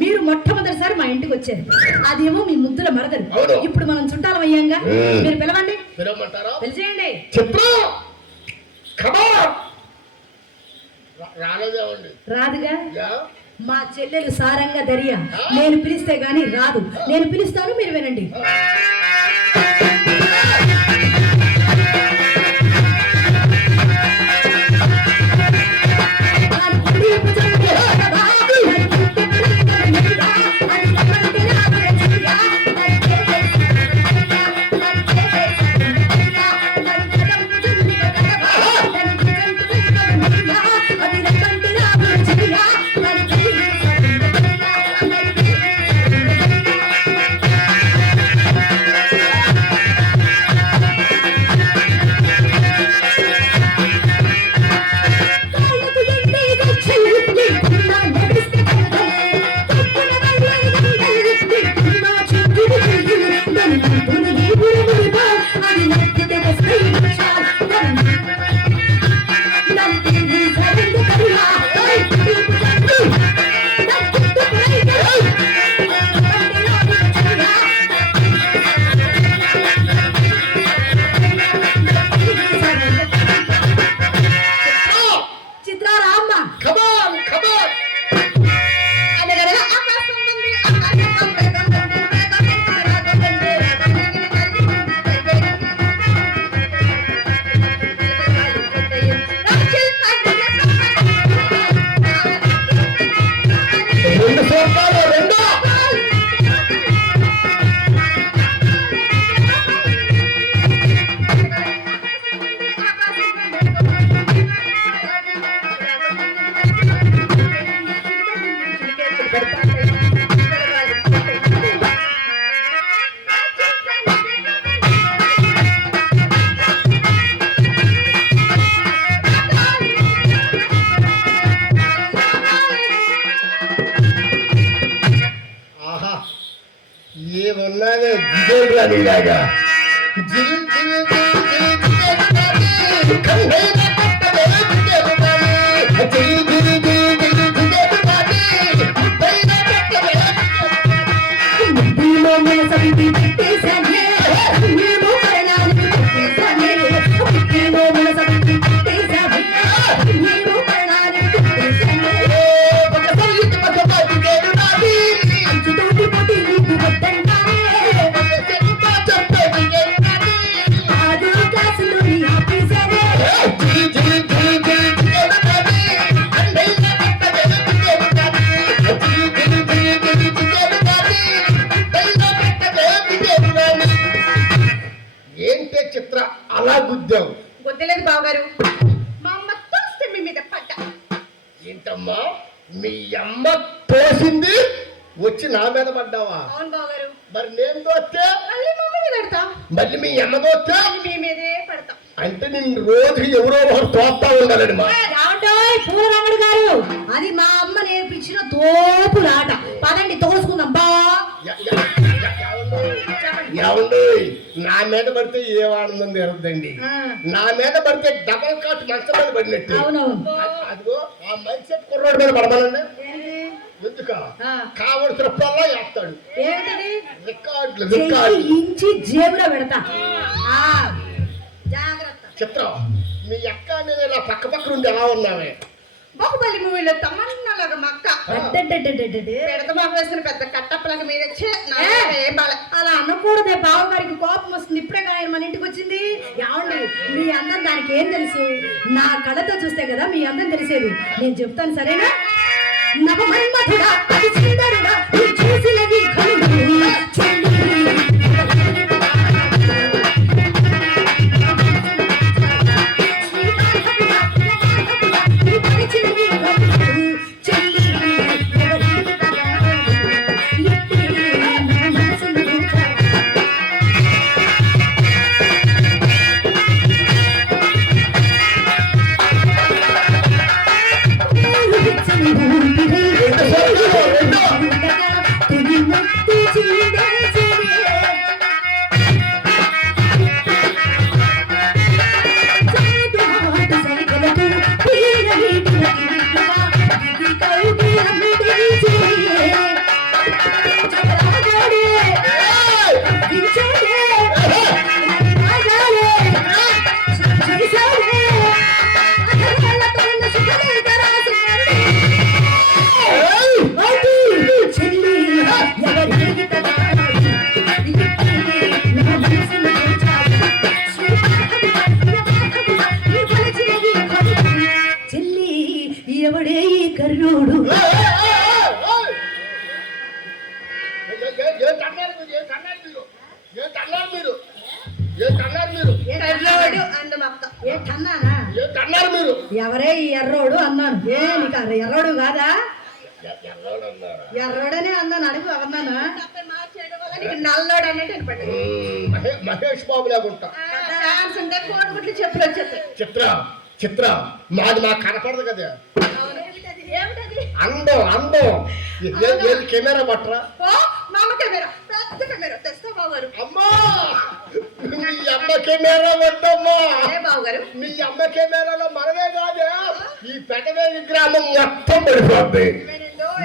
మీరు మొట్టమొదటిసారి మా ఇంటికి వచ్చారు. అదేమో మీ ముద్దుల మరదలు. అవును. ఇప్పుడు మనం చుట్టాలం అయ్యాంగా, మీరు పిలవండి. పిలవమంటారా? పిలిచేయండి. చిత్రం రాలేదేమండి? రాదుగా. యా? మా చెల్లెలు సారంగా దరియా, నేను పిలిస్తే గాని రాదు. నేను పిలుస్తాను, మీరు వినండి. ఏమన్నానే జిగేడు నీలాగా ఏంటే చిత్ర అలా గుద్దావు? వద్దలేదు బావగారు, మా అమ్మ తోస్తే మీ మీద పడ్డ. ఏంటమ్మా మీ అమ్మ తోసింది వచ్చి నా మీద పడ్డావా? అవును బావగారు. మరి నేను తోస్తే మళ్ళీ మా అమ్మ మీద పడతా, మళ్ళీ మీ అమ్మ తోస్తే మీ మీదే పడతా. అంటే నేను రోజు ఎవరో ఒకరు తోస్తా ఉండాలని మా పూలరంగడు గారు, అది మా అమ్మ నేర్పించిన తలుపుల ఆట. పదండి తోసుకుందాం బా. ఏమండి నా మీద పడితే ఏ ఆనందం తీరద్దండి. నా మీద పడితే డబల్ కాట్ మంచం మీద పడినట్టు. అవునవును. అదిగో ఆ మైక్ సెట్ కుర్రోడ్ మీద పడమనండి. ఎందుక కావలసినప్పుడల్లా వేస్తాడు. ఏమిటది? రికార్డులు చెయ్యి రికార్డులు. ఇంచి జేబులో పెడతా. జాగ్రత్త. చిత్రం మీ అక్క నేను ఇలా పక్క పక్క నుండి ఎలా ఉన్నావే? బాహుబలి మూవీలో తమన్నాలాగా మా అక్క అడ్డడ్డడ్డడ్డడ్డే. పెడత మాకు వేసిన పెద్ద కట్టప్పలాగా మీరొచ్చే ఏం బాలే. అలా అనకూడదే, బావగారికి కోపం వస్తుంది. ఇప్పుడే ఆయన మన ఇంటికి వచ్చింది. ఏమండి మీ అందం దానికి ఏం తెలుసు? నా కళ్ళతో చూస్తే కదా మీ అందం తెలిసేది. నేను చెప్తాను సరేనా? నవమన్మధుడా అతి సుందరుడా నీ చూసినది కనులు చెల్లి. ఎవడే ఈ కర్రోడు? ఎర్రోడు అందు మా అక్క. ఏంటన్నానా? ఎవరే ఈ ఎర్రోడు అన్నాను. ఏ నీకు ఎర్రోడు కాదా? ఎర్రోడనే అన్నాను. అడుగు అన్నాను. నీకు నల్లోడు అన్నట్టు వినపడ్డది. మహేష్ బాబు లాగుంటా. డాన్స్ ఉంటే కోడిగుడ్లు చెప్పులు వచ్చేస్తాయి. చిత్ర చిత్ర మాది మాకు కనపడదు కదా. ఏమిటది? అందం అందం. ఏది కెమెరా పట్టరా? ఓ మా అమ్మ కెమెరా, పెద్ద కెమెరా తెస్తా బావగారు. అమ్మా మీ అమ్మ కెమెరా వద్దమ్మా. అదే బావగారు. మీ అమ్మ కెమెరాలో మనమే కాదే ఈ పెదవేలి గ్రామం మొత్తం పడిపోద్ది.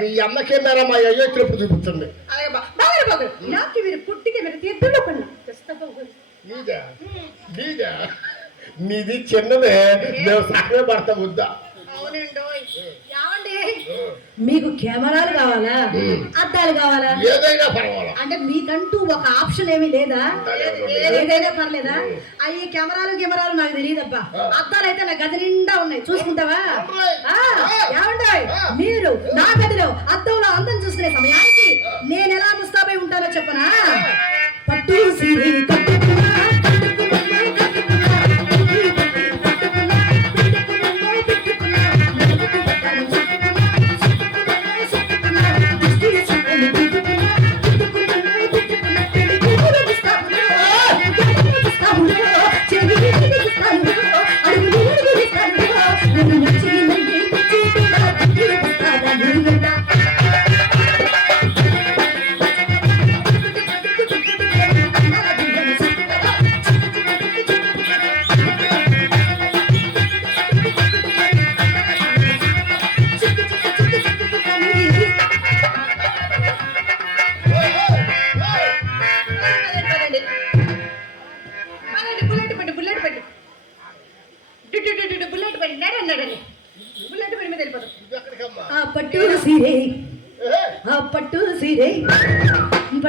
మీ అమ్మ కెమెరా మా అయ్యో తిరుపతి చూపిస్తుంది. అలాగే బావగారు బావగారు. నాకు మీరు పుట్టి కెమెరా తీర్థంలో పడినా తెస్తా బావగారు. నీదా నీదా నీది చిన్నదే. మేము సహనే పడతాం వద్దా? అవునండో. ఏమండి మీకు కెమెరాలు కావాలా అద్దాలు కావాలా? ఏదైనా పర్వాలా. అంటే మీకంటూ ఒక ఆప్షన్ ఏమీ లేదా? ఏదైనా పర్లేదా? అవి కెమెరాలు నాకు తెలియదబ్బా. అద్దాలు అయితే నా గది నిండా ఉన్నాయి, చూసుకుంటావా? ఏమండి మీరు నా గదిలో అద్దంలో అందం చూసుకునే సమయానికి నేను ఎలా ముస్తాబై ఉంటానో చెప్పనా? పట్టు సీరే కట్టుకున్నా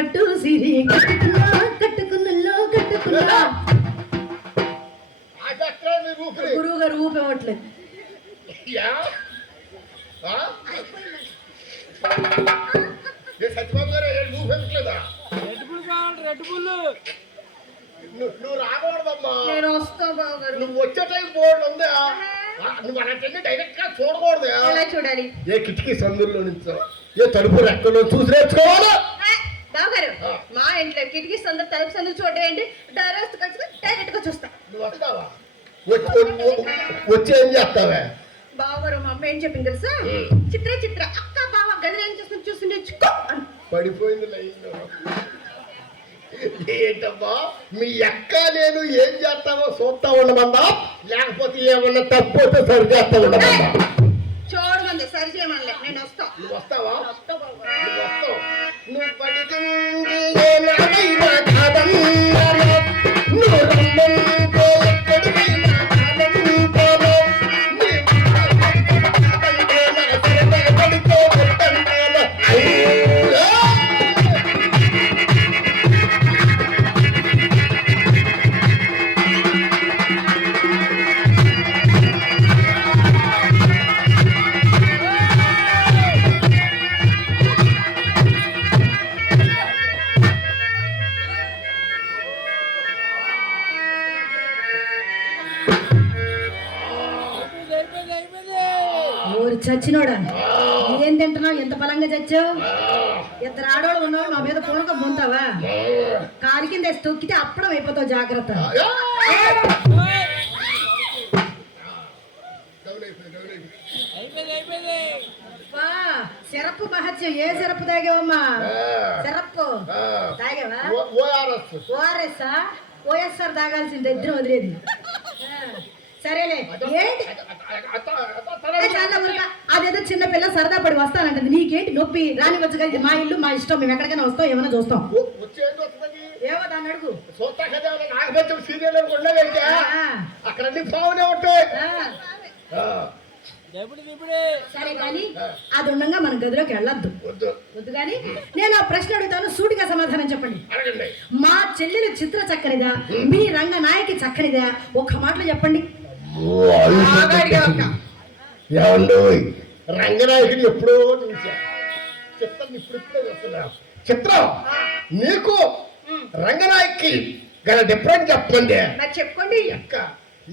పట్టు సీరే కట్టుకున్నా గురువు గారు ఊపేవట్లేదు. సత్యబాబు గారు ఊపేట్లేదా? రెడ్ బుల్ నువ్వు రాకూడదమ్మా. నేను వస్తా బావగారు. నువ్వు వచ్చే టైం బోర్డు ఉందా? నువ్వు అన్నట్టు డైరెక్ట్ గా చూడకూడదు. ఎలా చూడాలి? ఏ కిటికీ సందుల్లో నుంచో ఏ తలుపు రెక్కలో చూసి నేర్చుకోవాలి. బావగారు మా ఇంట్లో కిటికీ సందు తలుపు సందు చూడడం ఏంటి? డైరెక్ట్ గా చూస్తా. నువ్వు వస్తావా? వచ్చి ఏం చేస్తావే? బావగారు మా అమ్మ ఏం చెప్పింది తెలుసా? చిత్ర చిత్ర అక్క బావ గదిలో ఏం చూసుకుని చూసి పడిపోయింది లైన్. ఏంటమ్మా మీ అక్క నేను ఏం చేస్తామో చూస్తా ఉండమన్నా, లేకపోతే ఏమన్నా తప్పు వస్తే సరి చేస్తా ఉండమన్నా. చూడమంది సరి చేయమనిలే, నేను వస్తా. నువ్వు వస్తావా? వస్తా బాబు. నువ్వు వస్తావు. నువ్వు పడితుంది ఏనాడైనా కాదన్నాను, నువ్వు రమ్మంటే ఎక్కడికైనా కాదన్నాను, నీ కాదంటే నా సరదా పడితే వద్దన్నాను. అయ్యో! ఊరు చచ్చినోడా, ఏం తింటున్నావు? ఎంత బలంగా చచ్చావు? ఇద్దరు ఆడవాళ్ళు ఉన్నావు, మా మీద పూనక పొంతావా? కాలు కింద వేసి తొక్కితే అప్పడం అయిపోతావు, జాగ్రత్త. వా, syrup Mahatyam. A syrup తాగావమ్మా? Syrup తాగావా? ORS OSR తాగాల్సింది, ఇద్దరు వదిలేది. సరేలే, ఏంటి చాలా ఊరుగా అదేదో చిన్న పిల్ల సరదా పడి వస్తానంటది. నీకేంటి నొప్పి? రానివచ్చు కదా, మా ఇల్లు మా ఇష్టం, మేము ఎక్కడికైనా వస్తాం, ఏమైనా చూస్తాం. ఏమో దాన్ని అడుగు. నాగపంచం సీరియల్ అక్కడ అన్ని బాగునే ఉంటాయి. సరే కానీ అది ఉండగా మన గదిలోకి వెళ్ళొద్దు, వద్దు. కానీ నేను ఆ ప్రశ్న అడుగుతాను, సూటిగా సమాధానం చెప్పండి. మా చెల్లెలు చిత్ర చక్కనిదా, మీ రంగనాయకి చక్కనిదా? ఒక్క మాటలో చెప్పండి. రంగనాయకుని ఎప్పుడో చూసా, చిత్రం ఇప్పుడిప్పుడే వస్తున్నా. చిత్రం నీకు రంగనాయకి గల డిఫరెంట్ చెప్పండి. మరి చెప్పుకోండి. అక్క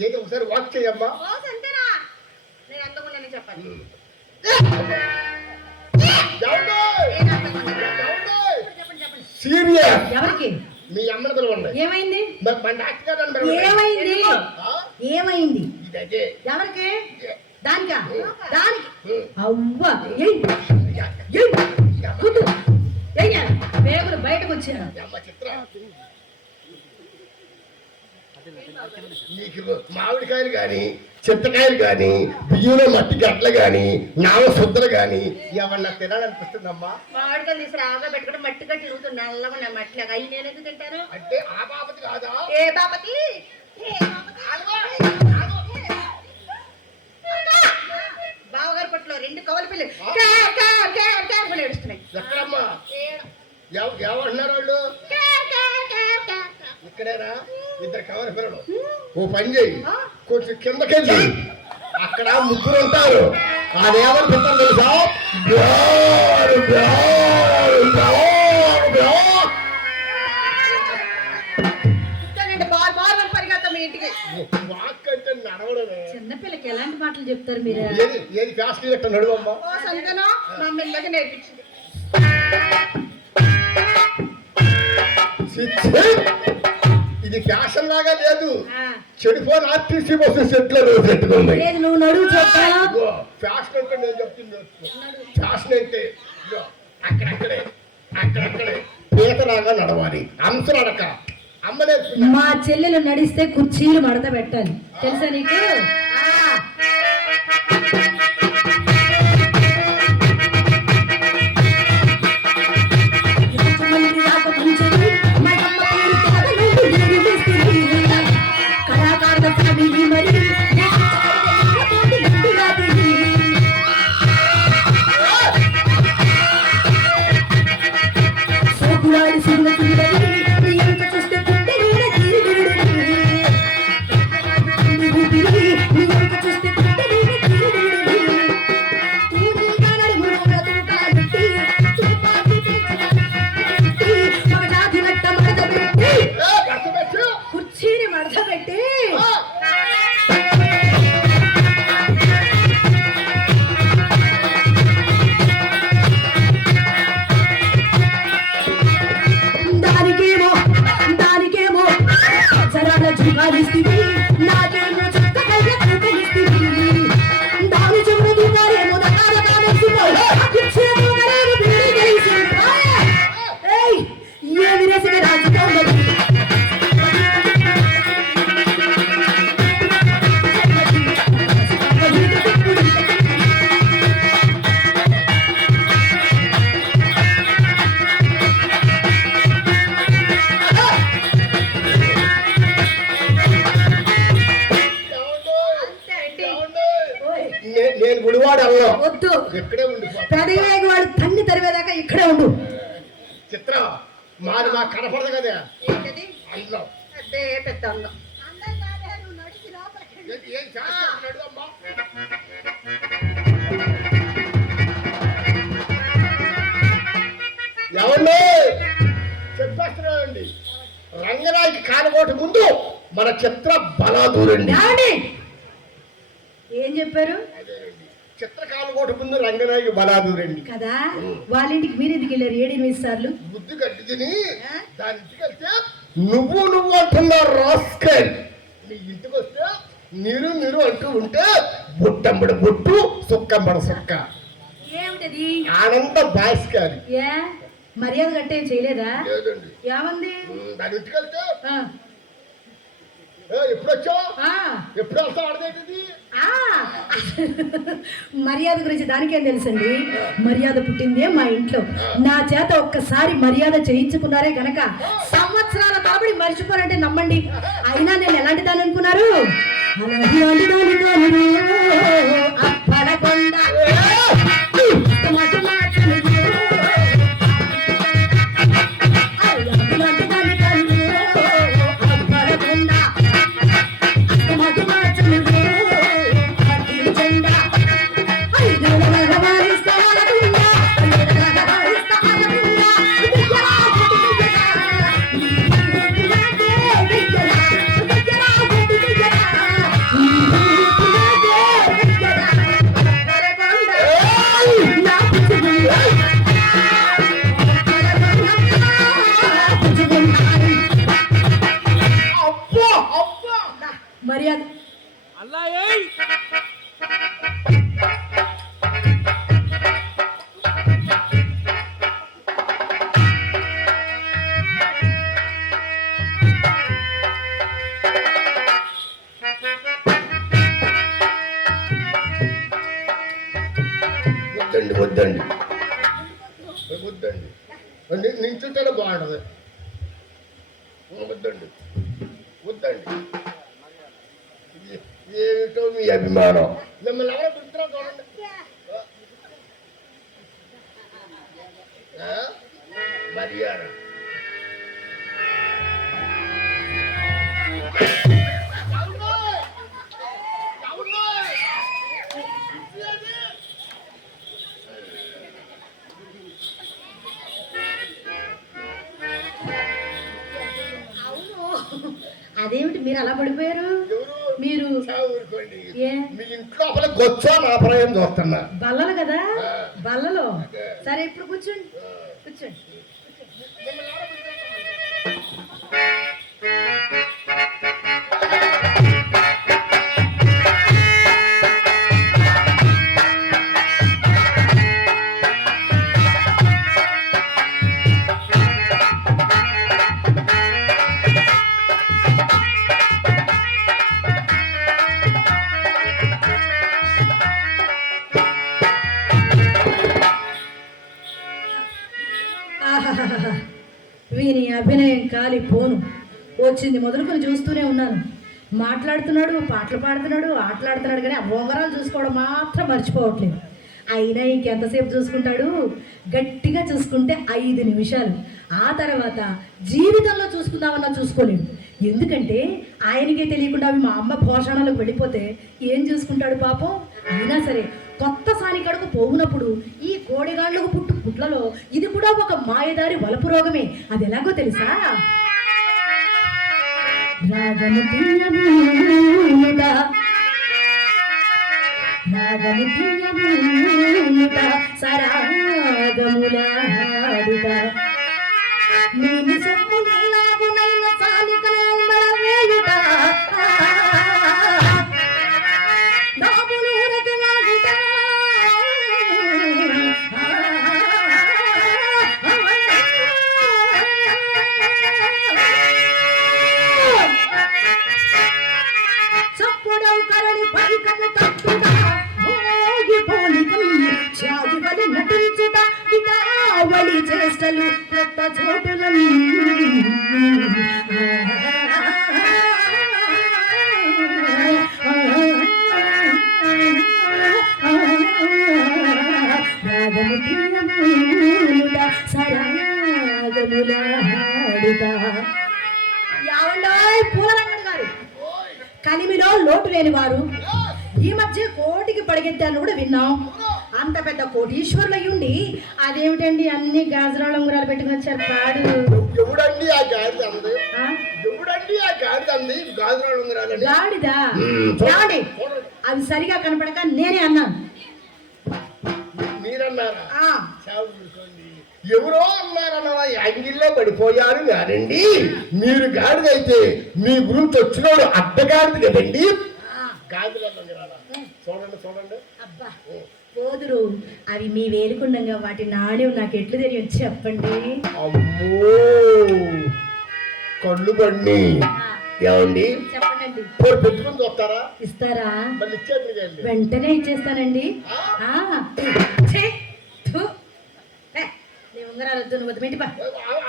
ఏదో ఒకసారి వాక్ చేయమ్మా. అంతేనా? నేను అంతకుముందే చెప్పాలి. సీరియస్ ఎవరికి? మీ అమ్మని పిలవండి. ఏమైంది? మన డాక్టర్ గారు పిలవండి. ఏమైంది? ఏమైంది? ఇదే ఎవరికి? దానికా? దానికి అవ్వ వేగులు బయటకు వచ్చాను. అమ్మ చిత్ర నీకు మామిడికాయలు కానీ చింతకాయలు కానీ బియ్యంలో మట్టి గట్ల కానీ నావ శుద్ధలు కానీ ఏమన్నా తినాలనిపిస్తుందమ్మా? మామిడికాయలు తీసి ఆగా పెట్టుకుంటే మట్టిగా తిరుగుతుంది, నల్లగా ఉన్నాయి మట్టిలాగా. అవి నేను ఎందుకు తింటాను? అంటే ఆ బాపతి కాదా? ఏ బాపతి? బావగారి పట్లో 2 కవల పిల్లలు ఏడుస్తున్నాయి. ఎక్కడమ్మా? ఏమంటున్నారు వాళ్ళు? ఇక్కడేనా? 2 కవర్ పిల్లలు. ఓ పని చేయి, కొంచెం కిందకెళ్ళి అక్కడ 3 ఉంటారు. అదేమనిపిస్తారు తెలుసా? బ్యారు బ్యారు బ్యారు బ్యారు. బార్ బార్ అని పరిగెత్తాం మీ ఇంటికి. వాక్ అంటే నడవడమే. చిన్నపిల్లకి ఎలాంటి మాటలు చెప్తారు మీరు? ఏది ఫ్యాస్ట్ గట్ట నడువమ్మా. ఓ సంతనో మా మెల్లగా నేర్పించింది. ఇది ఫ్యాషన్ లాగా లేదు, చెడిపోయిన ఆర్టీసీ బస్సు సెట్లో పెట్టుకున్నాయి. లేదు, నువ్వు నడువు చూస్తా. ఫ్యాషన్ అంటే నేను చెప్తుంది, ఫ్యాషన్ అంటే అక్కడక్కడే అక్కడక్కడే పీతలాగా నడవాలి, అంశ నడక. అమ్మ నేర్చుకున్నా. మా చెల్లెలు నడిస్తే కుర్చీలు మడత పెట్టాలి, తెలుసా నీకు? ఇక్కడే ఉండిపో. పెదవేగి వాడు తన్ని తరివేదాకా ఇక్కడే ఉండు. చిత్ర మాది మాకు కనపడదు కదా ఏంటది? అందం. అదే పెద్ద అందం. ఏం చేస్తున్నాడు అమ్మా? ఎవరు చెప్పేస్తున్నాడండి, రంగనాయకి కాలకోట ముందు మన చిత్ర బలాదూరండి. ఏమండి? ఏం చెప్పారు చిత్ర కాలకోట ముందు రంగనాయకి బలాదూరండి కదా? వాళ్ళ ఇంటికి మీరు ఎందుకు వెళ్ళారు 7-8 సార్లు? బుద్ధి గట్టి తిని దాని ఇంటికి వెళ్తే నువ్వు అంటున్నారు రాస్కల్. నీ ఇంటికి వస్తే మీరు అంటూ ఉంటే బుట్టంబడి బుట్టు సుక్కంబడ సుక్క. ఏమిటది? ఆనంద భాస్కర్. ఏ మర్యాద గట్టేం చేయలేదా? లేదండి. ఏమంది? దాని ఇంటికి వెళ్తే ఆ, ఎప్పుడు వచ్చావు, ఆ, ఎప్పుడు వస్తావు అడదేంటిది. ఆ. మర్యాద గురించి దానికేం తెలుసండి? మర్యాద పుట్టిందే మా ఇంట్లో. నా చేత ఒక్కసారి మర్యాద చేయించుకున్నారే గనక సంవత్సరాల తరబడి మర్చిపోరంటే నమ్మండి. అయినా నేను ఎలాంటి దాని అనుకున్నారు? అలాంటి దాని అప్పడకొండ మర్యాద వద్దండి నించుంటేనే బాగుంటది. వద్దండి ఏమిటో మీ అభిమానం. మిమ్మల్ని ఎవరో పిలుస్తున్నా చూడండి. మర్యాద అదేమిటి మీరు అలా పడిపోయారు? మీరు ఏ మీ ఇంట్లో అసలు గొచ్చో నా ప్రయం చూస్తున్నా. బల్లలు కదా, బల్లలో. సరే ఇప్పుడు కూర్చోండి, కూర్చోండి. వీని అభినయం కాలిపోను. వచ్చింది మొదలుకొని చూస్తూనే ఉన్నాను. మాట్లాడుతున్నాడు, పాటలు పాడుతున్నాడు, ఆటలాడుతున్నాడు, కానీ ఆ బొంగరాలు చూసుకోవడం మాత్రం మర్చిపోవట్లేదు. అయినా ఇంకెంతసేపు చూసుకుంటాడు? గట్టిగా చూసుకుంటే 5 నిమిషాలు. ఆ తర్వాత జీవితంలో చూసుకుందామన్నా చూసుకోలేడు. ఎందుకంటే ఆయనకే తెలియకుండా అవి మా అమ్మ పోషణలకు వెళ్ళిపోతే ఏం చూసుకుంటాడు పాపం. అయినా సరే కొత్త సానికడకు పోవునప్పుడు ఈ కోడిగాళ్ళకు పుట్లలో ఇది కూడా ఒక మాయదారి వలపు రోగమే. అది ఎలాగో తెలుసా? రాగము తీయమునుట, రాగము తీయమునుట, సరాగములాడుట, నీని సొమ్ము నీలాగునైన సానికల వేయుట, చేష్టలు కొత్త చోటులను రాగము తీయములుగా సరాగముల హాడుగా. యావండోయ్ పూలరంగడు గారు, కలిమిలో లోటు లేని వారు. ఈ మధ్య కోటికి పడిగెత్తాను కూడా విన్నాం. అంత పెద్ద కోటీశ్వరులు అయ్యుండి అదేమిటండి అన్ని గాజరాల ఉంగరాలు పెట్టుకుని వచ్చారు పాడు. ఎవడండి ఆ గాడిద అంది? ఎవడండి ఆ గాడిద అంది? గాజురాలు ఉంగరాలండి. గాడిదా? ఏమండి, అవి సరిగా కనపడక నేనే అన్నాను. మీరన్నారా? ఆ, చావు చూసుకోండి. ఎవరో అన్నారన్న యాంగిల్లో పడిపోయారు కానండి. మీరు గాడిదైతే మీ గురించి వచ్చినోడు అడ్డగాడిది కదండి. గాజురాలు ఉంగరాలా? చూడండి చూడండి. అబ్బా పోదురు, అవి మీ వేలుకుండగా వాటి నాణ్యం నాకు ఎట్లు తెలియదు చెప్పండి. అమ్మో కళ్ళు బండి. ఏమండి చెప్పండి. పోరు పెట్టుకుని చూస్తారా? ఇస్తారా? మళ్ళీ ఇచ్చేది వెంటనే ఇచ్చేస్తానండి. ఛీ, థు. ఏ, నీ ఉంగరాలు వద్దు, నువ్వు వద్దు, బా.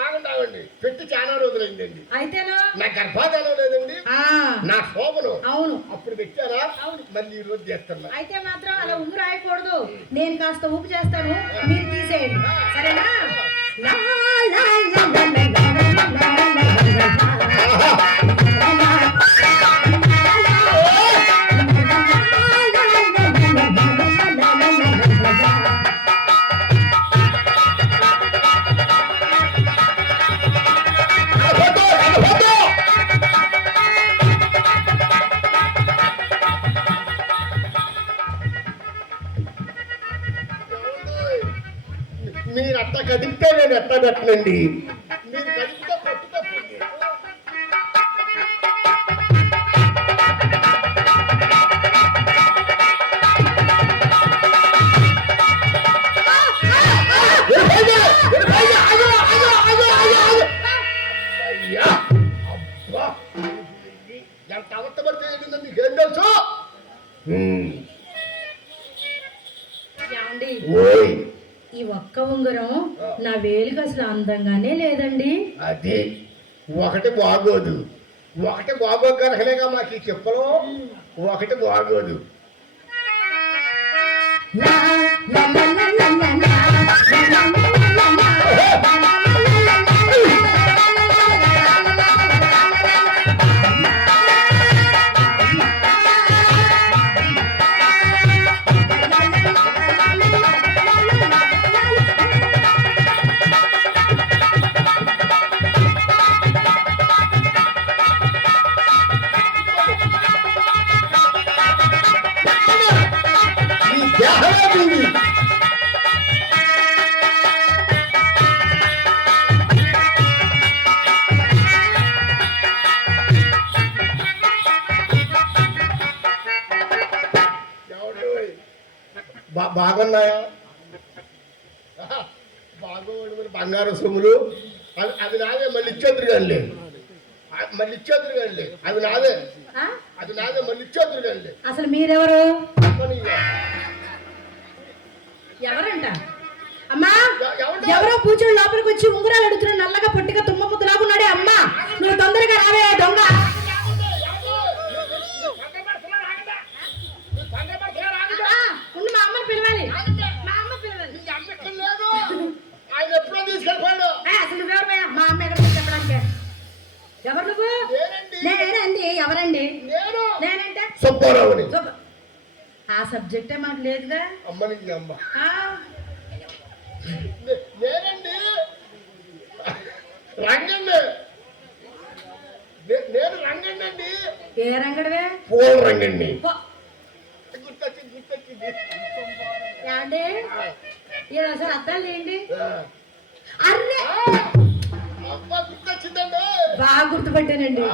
ఆగండి ఆగండి. పెట్టి చాలా రోజులైందండి. అయితేనా? నా గర్భాధానం లేదండి, నా శోభను. అవును. అప్పుడు పెట్టారా? మళ్ళీ ఈ రోజు చేస్తున్నా. అయితే మాత్రం అలా ఉంగురు రాయకూడదు. నేను కాస్త ఊపు చేస్తాను, మీరు తీసేయండి, సరేనా? లా, లా, లా, లా, లా, లా, లా, లా, లా, లా. మీరు అట్ట కదిపితే నేను ఎట్ట పెట్టనండి. మీరు కదిపితే పట్టు తప్పండి. ఎంత అవస్థపడితే మీకు ఏం తెలుసు? ఏమండి, ఓయ్ ఈ ఒక్క ఉంగరం నా వేలికి అసలు అందంగానే లేదండి. అది ఒకటి బాగోదు. ఒకటి బాగోగలగలేగా మాకు ఈ చెప్పలు. ఒకటి బాగోదు. లా, లా, లా, లా, లా, లా, లా, లా, లా, లా, లా, ఈ దేహమే మీది. బాగున్నాయా? బాగోడు బంగారు సొమ్ములు. అది నాదే. మళ్ళీ ఇచ్చేద్దరు కానీ మళ్ళీ ఇచ్చేద్దరు కానీ అది నాదే. ఆ? అది నాదే. మళ్ళీ ఇచ్చేద్దరు కానీ అసలు మీరెవరు? ఎవరంట? అమ్మా, ఎవరో పూజలు లోపలికి వచ్చి ఉంగరాలు అడుగుతున్నా. నల్లగా పొట్టిగా తుమ్మ ముద్దు లాగున్నాడే. అమ్మా, నువ్వు తొందరగా రావే దొంగ. ఉండు, మా అమ్మని పిలవాలి. మా అమ్మ పిలవాలి. ఆయన ఎప్పుడో తీసుకెళ్ళిపోయాడు. అసలు నువ్వెవరు? మా అమ్మ ఎక్కడ చెప్పడానికి? ఎవరు నువ్వు? నేనండి. ఎవరండి? నేనంటే సుబ్బారావుని. ఆ సబ్జెక్టే మాకు లేదుగా. అమ్మని అమ్మ. ఆ, నేనండి రంగండి. నేను రంగండి అండి. ఏ రంగడివే? పూల రంగండి. ఏమండి, ఈరోజు అద్దాలు లేండి. అర్రే, అబ్బా గుర్తొచ్చిందండి. బాగా గుర్తుపట్టానండి.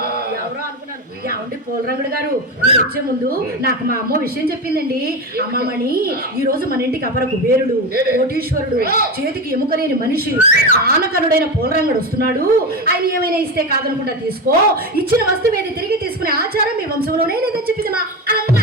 ఎవరో అనుకున్నాను. ఏమండి పూలరంగుడు గారు, మీరు వచ్చే ముందు నాకు మా అమ్మ విషయం చెప్పిందండి. అమ్మమ్మని ఈ రోజు మన ఇంటికి అపర కుబేరుడు, కోటీశ్వరుడు, చేతికి ఎముకలేని మనిషి, ఆనకరుడైన పూలరంగుడు వస్తున్నాడు. ఆయన ఏమైనా ఇస్తే కాదనుకుంటా తీసుకో, ఇచ్చిన వస్తువు ఏది తిరిగి తీసుకునే ఆచారం మీ వంశంలోనే లేదని చెప్పింది మా అమ్మ.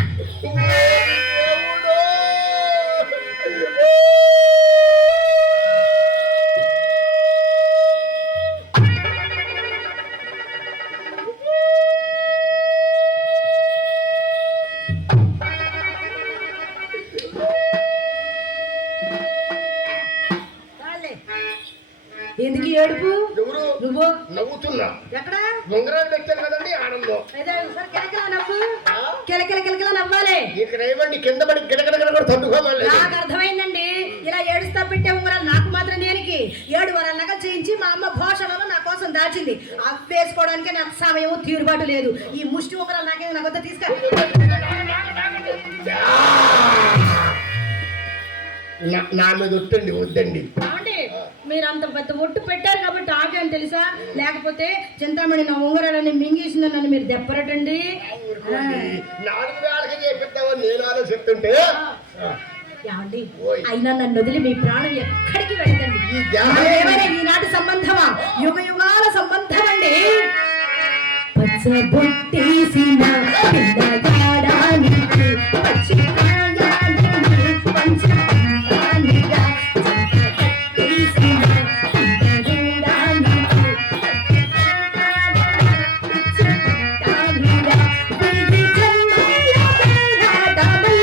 ఎందుకు ఈ ఏడుపు? ఎవరు నువ్వు నవ్వుతున్నా? ఎక్కడ ఉంగరాలు పెట్టాను కదండి ఆనందం. ఏదో ఒకసారి కిలకిలా నవ్వు. కిలకిల కిలకిల నవ్వాలి. ఇక్కడ ఏమండి కింద పడి గిడగడ కూడా తట్టుకోవాలి. నాకు అర్థమైందండి. ఇలా ఏడుస్తా పెట్టే ఉంగరాలు నాకు మాత్రం దేనికి? 7 వారాల నగలు చేయించి మా అమ్మ భోషణలో నా కోసం దాచింది. అవి వేసుకోవడానికి నాకు సమయం తీరుబాటు లేదు. ఈ ముష్టి ఉంగరాలు నాకేదో నా వద్ద తీసుకు. నా మీద వద్దండి వద్దండి. మీరు అంత పెద్ద ఒట్టు పెట్టారు కాబట్టి ఆగాను తెలుసా? లేకపోతే చింతామణి నా ఉంగరాలన్నీ మింగేసిందని నన్ను మీరు దెప్పరటండి. 4 వేలకి చేపిద్దామని నేను ఆలోచిస్తుంటే ఏమండి, అయినా నన్ను వదిలి మీ ప్రాణం ఎక్కడికి వెళ్ళదండి. ఏమైనా ఈనాటి సంబంధమా? యుగ యుగాల సంబంధం అండి. పచ్చబొట్టేసిన పిల్లగాడానికి పచ్చికాయాలని పంచదానిగా చంపకట్టేసిన పిల్లగాడానికి పచ్చదానిగా వీధి జన్మల పోరాటమై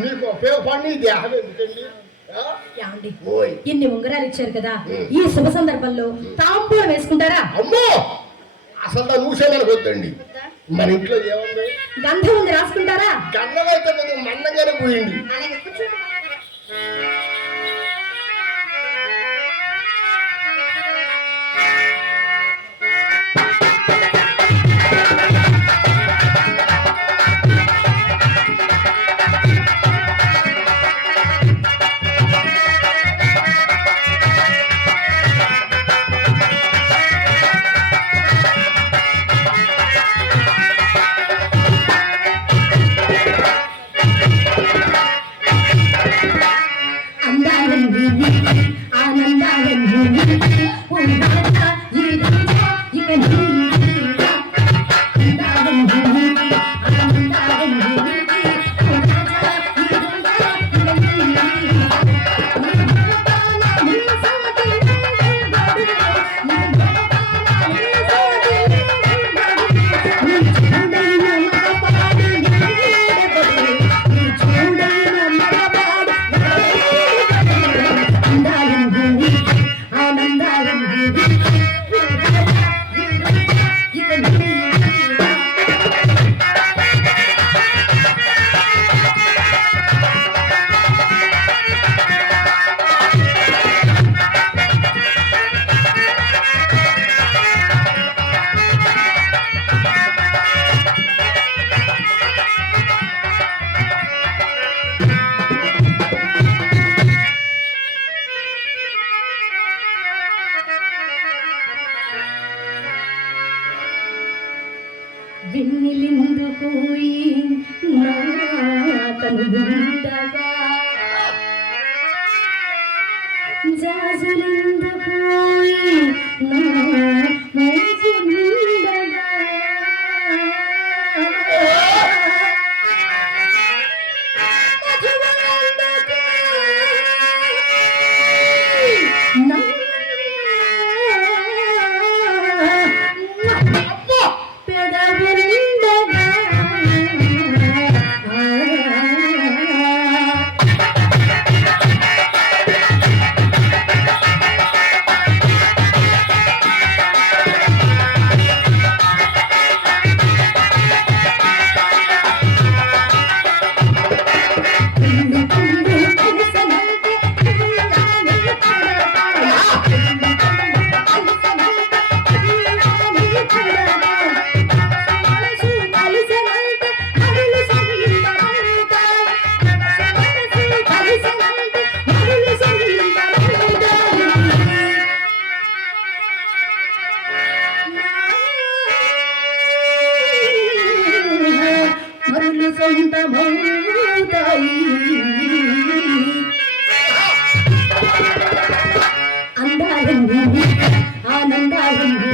మీకు ఉపయోగపడి దేహం ఎందుకండి? ఇన్ని ఉంగరాలు ఇచ్చారు కదా, ఈ శుభ సందర్భంలో తాంబూలం వేసుకుంటారా? అమ్మో, అసలు దాన్ని ఊసేమని వద్దండి. మన ఇంట్లో ఏముంది? గంధం ఉంది, రాసుకుంటారా? గంధం అయితే కొంచెం మందంగానే పోయింది. వెన్నెలిందు పోయి నా కనుగుండగా జాజులిందు పోయి నా మోజుండగా సొంతమవుతాయి అందాలండి ఆనందాలండి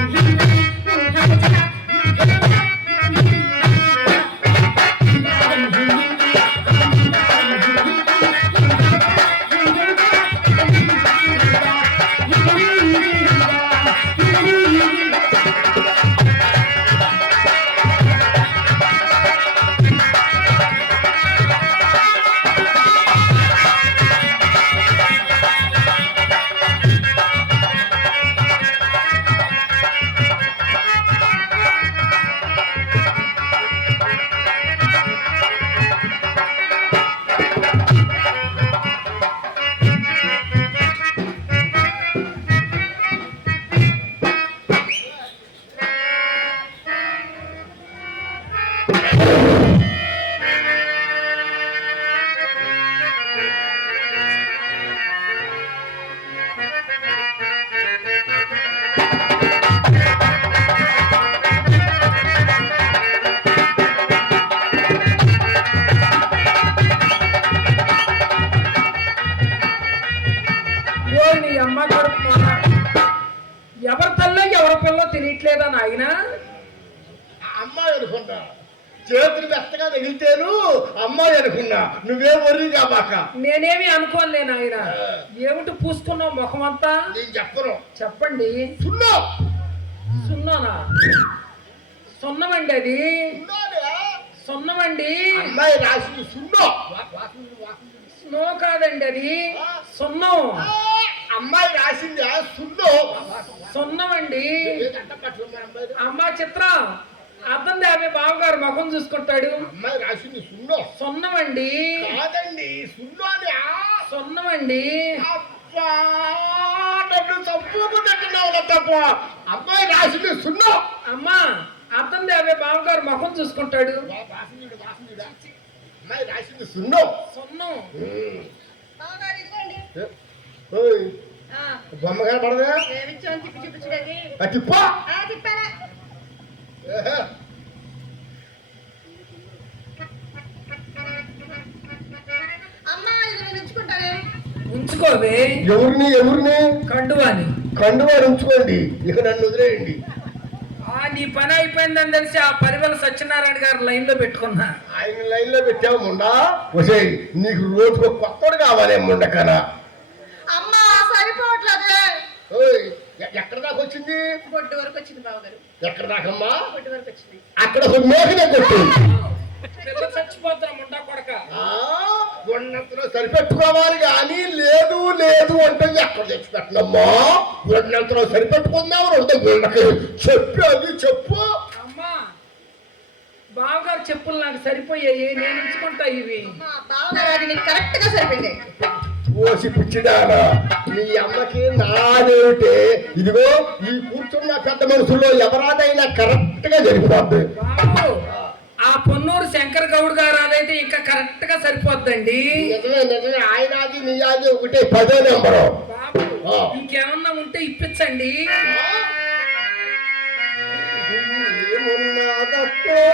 తెలియట్లేదా నాయన? ఆ అమ్మాయి అనుకున్నా, చేతులు మెత్తగా తగిలితేను అమ్మాయి అనుకున్నా. నువ్వేం వర్రీ కాబాక. నేనేమి అనుకోనులే నాయన. ఏమిటి పూసుకున్నావు ముఖం అంతా? నేను చెప్పను. చెప్పండి. సున్నా సున్నానా? సున్నమండి అది. సున్నమండి. అమ్మాయి రాసింది సున్నా. స్నో కాదండి అది సున్నం. అమ్మాయి రాసింది సున్నో. సున్నమండి. అమ్మా చిత్ర అర్థం ఆమె బావగారు ముఖం చూసుకుంటాడు. అమ్మాయి రాసింది సున్నో. సున్నమండి. కాదండి సున్నోని. సున్నమండి. అబ్బా నన్ను చంపుకుంటున్నావు తప్ప. అమ్మాయి రాసింది సున్నో. అమ్మా అర్థం ఆమె బావగారు ముఖం చూసుకుంటాడు. అమ్మాయి రాసింది సున్నో. సున్నం. బావగారు ఇదిగోండి. బొమ్మ కనపడదా? ఏమిచ్చాను తిప్పి చూపించడానికి? తిప్పా. తిప్పాలా? అమ్మా ఇది నేను ఉంచుకుంటానే. ఉంచుకోవే. ఎవరిని? కండువాని. కండువారు ఉంచుకోండి, ఇక నన్ను వదిలేయండి. నీ పని అయిపోయిందని తెలిసి ఆ పరిమళ సత్యనారాయణ గారు లైన్ లో పెట్టుకున్నా. ఆయన లైన్ లో పెట్టావు ముండా. వసే నీకు రోజుకు కొత్తడు కావాలి ముండకనా. అమ్మా సరిపోవట్లేదే. ఎక్కడ దాకా వచ్చింది? బొడ్డు వరకు వచ్చింది బావగారు. ఎక్కడ దాకమ్మా? బొడ్డు వరకు వచ్చింది. అక్కడ మేకనే కొట్టు. పిల్ల చచ్చిపోతాం ముండా కొడక. ఉన్నంతలో సరిపెట్టుకోవాలి కానీ లేదు అంటే ఎక్కడ తెచ్చి పెట్టనమ్మా. ఉన్నంతలో సరిపెట్టుకుందాం. చెప్పు అది చెప్పు. అమ్మా బావగారు చెప్పులు నాకు సరిపోయాయి, నేను ఉంచుకుంటా ఇవి. బావగారు అది నీకు కరెక్ట్ గా సరిపోయింది. ఓసి పిచ్చిదానా, మీ అమ్మకి నాదేమిటే. ఇదిగో ఈ కూర్చున్న పెద్ద మనుషుల్లో ఎవరాదైనా కరెక్ట్ గా సరిపోద్ది. బాబు ఆ పొన్నూరు శంకర్ గౌడ్ గారు అదైతే ఇంకా కరెక్ట్ గా సరిపోద్దండి. నిజమే ఆయనాది నీ ఆది ఒకటే 10వ నెంబరు. బాబు ఇంకేమన్నా ఉంటే ఇప్పించండి. ఏమున్నాదత్తో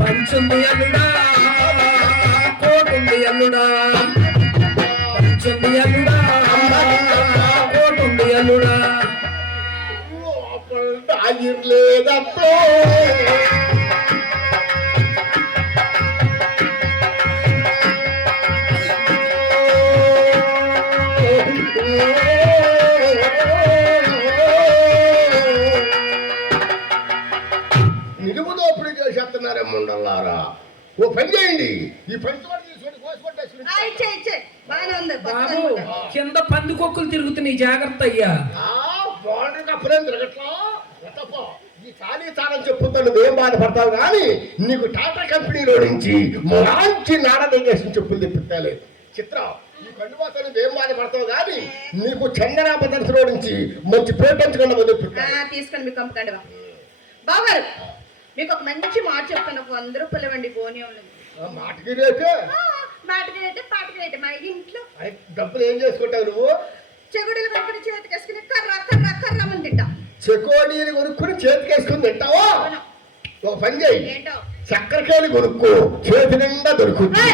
పంచుంది అల్లుడా కోటుంది అల్లుడా. పంచుంది అల్లుడా కోటుంది అల్లుడా. లేదత్తో నిలువు దోపిడీ చేసేస్తున్నారే ముండల్లారా. ఓ పని చేయండి, ఈ పంచవాడు బాబు కింద పందికొక్కులు తిరుగుతున్నాయి, జాగ్రత్త అయ్యా. బాండ్రు కప్పలేం తిరగట్లా. ఈ ఖాళీ తాళం చెప్పుతాను ఏం బాధపడతావు కానీ నీకు టాటా కంపెనీలో నుంచి మంచి నాడదేశం చెప్పులు తెప్పిస్తాలే. చిత్రం ఈ కండువాసను ఏం బాధపడతావు కానీ నీకు చందనా ప్రదర్శనలో నుంచి మంచి పేటెంచుకున్న తీసుకొని మీకు పంపకండి బావగారు. మీకు ఒక మంచి మాట చెప్తాను. ఒక 100 రూపాయలు ఇవ్వండి బోని మాటకి రేటే. మాటకి రేటే పాటకి రేటే. మా ఇంట్లో డబ్బులు ఏం చేసుకుంటావు నువ్వు? చెగుడీలు కొనుక్కుని చేతికేసుకుని కర్ర కర్ర కర్రమని తింటా. చెకోడీలు కొనుక్కుని చేతికేసుకుని తింటావా? ఒక పని చేయి, ఏంటో చక్కెరకాయలు కొనుక్కో, చేతి నిండా దొరుకుతుంది.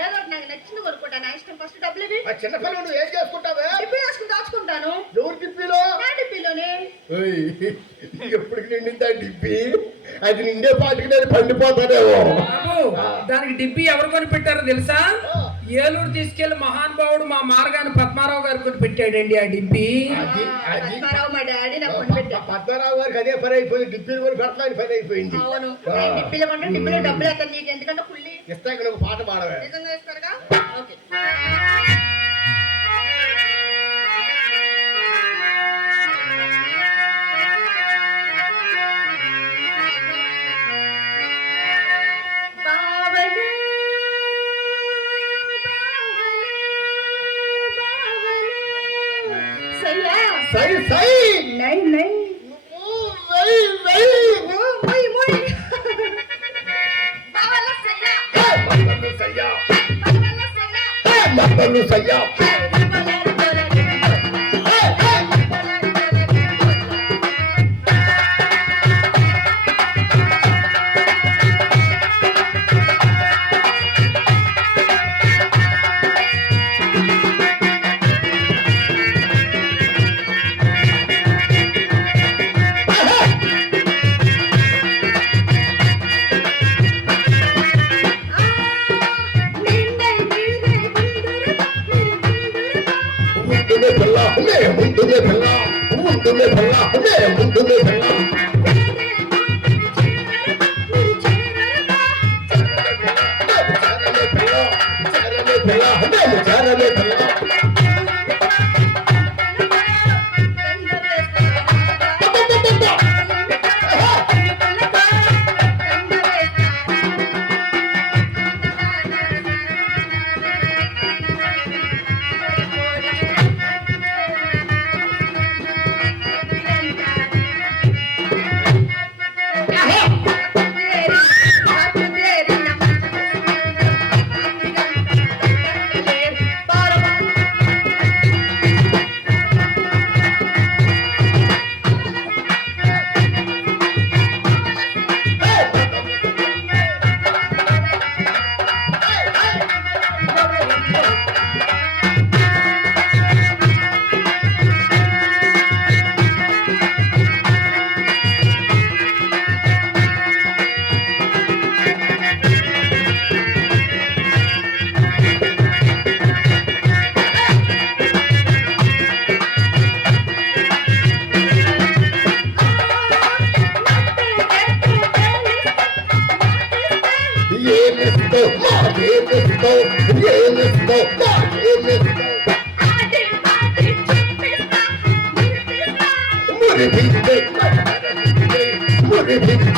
ఏదో నాకు నచ్చింది కొనుక్కుంటా. నా ఇష్టం. ఫస్ట్ డబ్బులు ఇవి. ఆ చిన్నపిల్లలు నువ్వు ఏం చేసుకుంటావే? డిబ్బీ వేసుకుని దాచుకుంటాను. ఎవరు డిబ్బీలో? నా డిబ్బీలోనే. ఎప్పటికి నిండిందా డిబ్బీ? అది నిండే పాటికి నేను పండిపోతానేమో. దానికి డిబ్బీ ఎవరు కొని పెట్టారో తెలుసా? ఏలూరు తీసుకెళ్లి మహానుభావుడు మా మార్గాన్ని పద్మారావు గారు కొని పెట్టాడండి ఆ డిబ్బీ. మా డాడీ నాకు కొని పెట్టాడు. పద్మారావు గారికి అదే పని అయిపోయింది. డిబ్బీలు కొని పెడతాను పని అయిపోయింది. అవును, డిబ్బీలో కొంటే డిబ్బీలో డబ్బులు వేస్తాను. నీకు ఎందుకంటే పుల్లి ఇస్తా ఇక్కడ ఒక పాట పాడవే. నిజంగా ఇస్తారుగా? ఓకే. సై సై నై నై వై వై ఓ మొయ్ మొయ్ బావల సయ్యా మద్దలు సయ్యా బావల సయ్యా మద్దలు సయ్యా ముందునే పిల్ల ముందునే పిల్ల ముందునే పిల్ల ముందునే పిల్ల చారమే పిల్ల Repeat,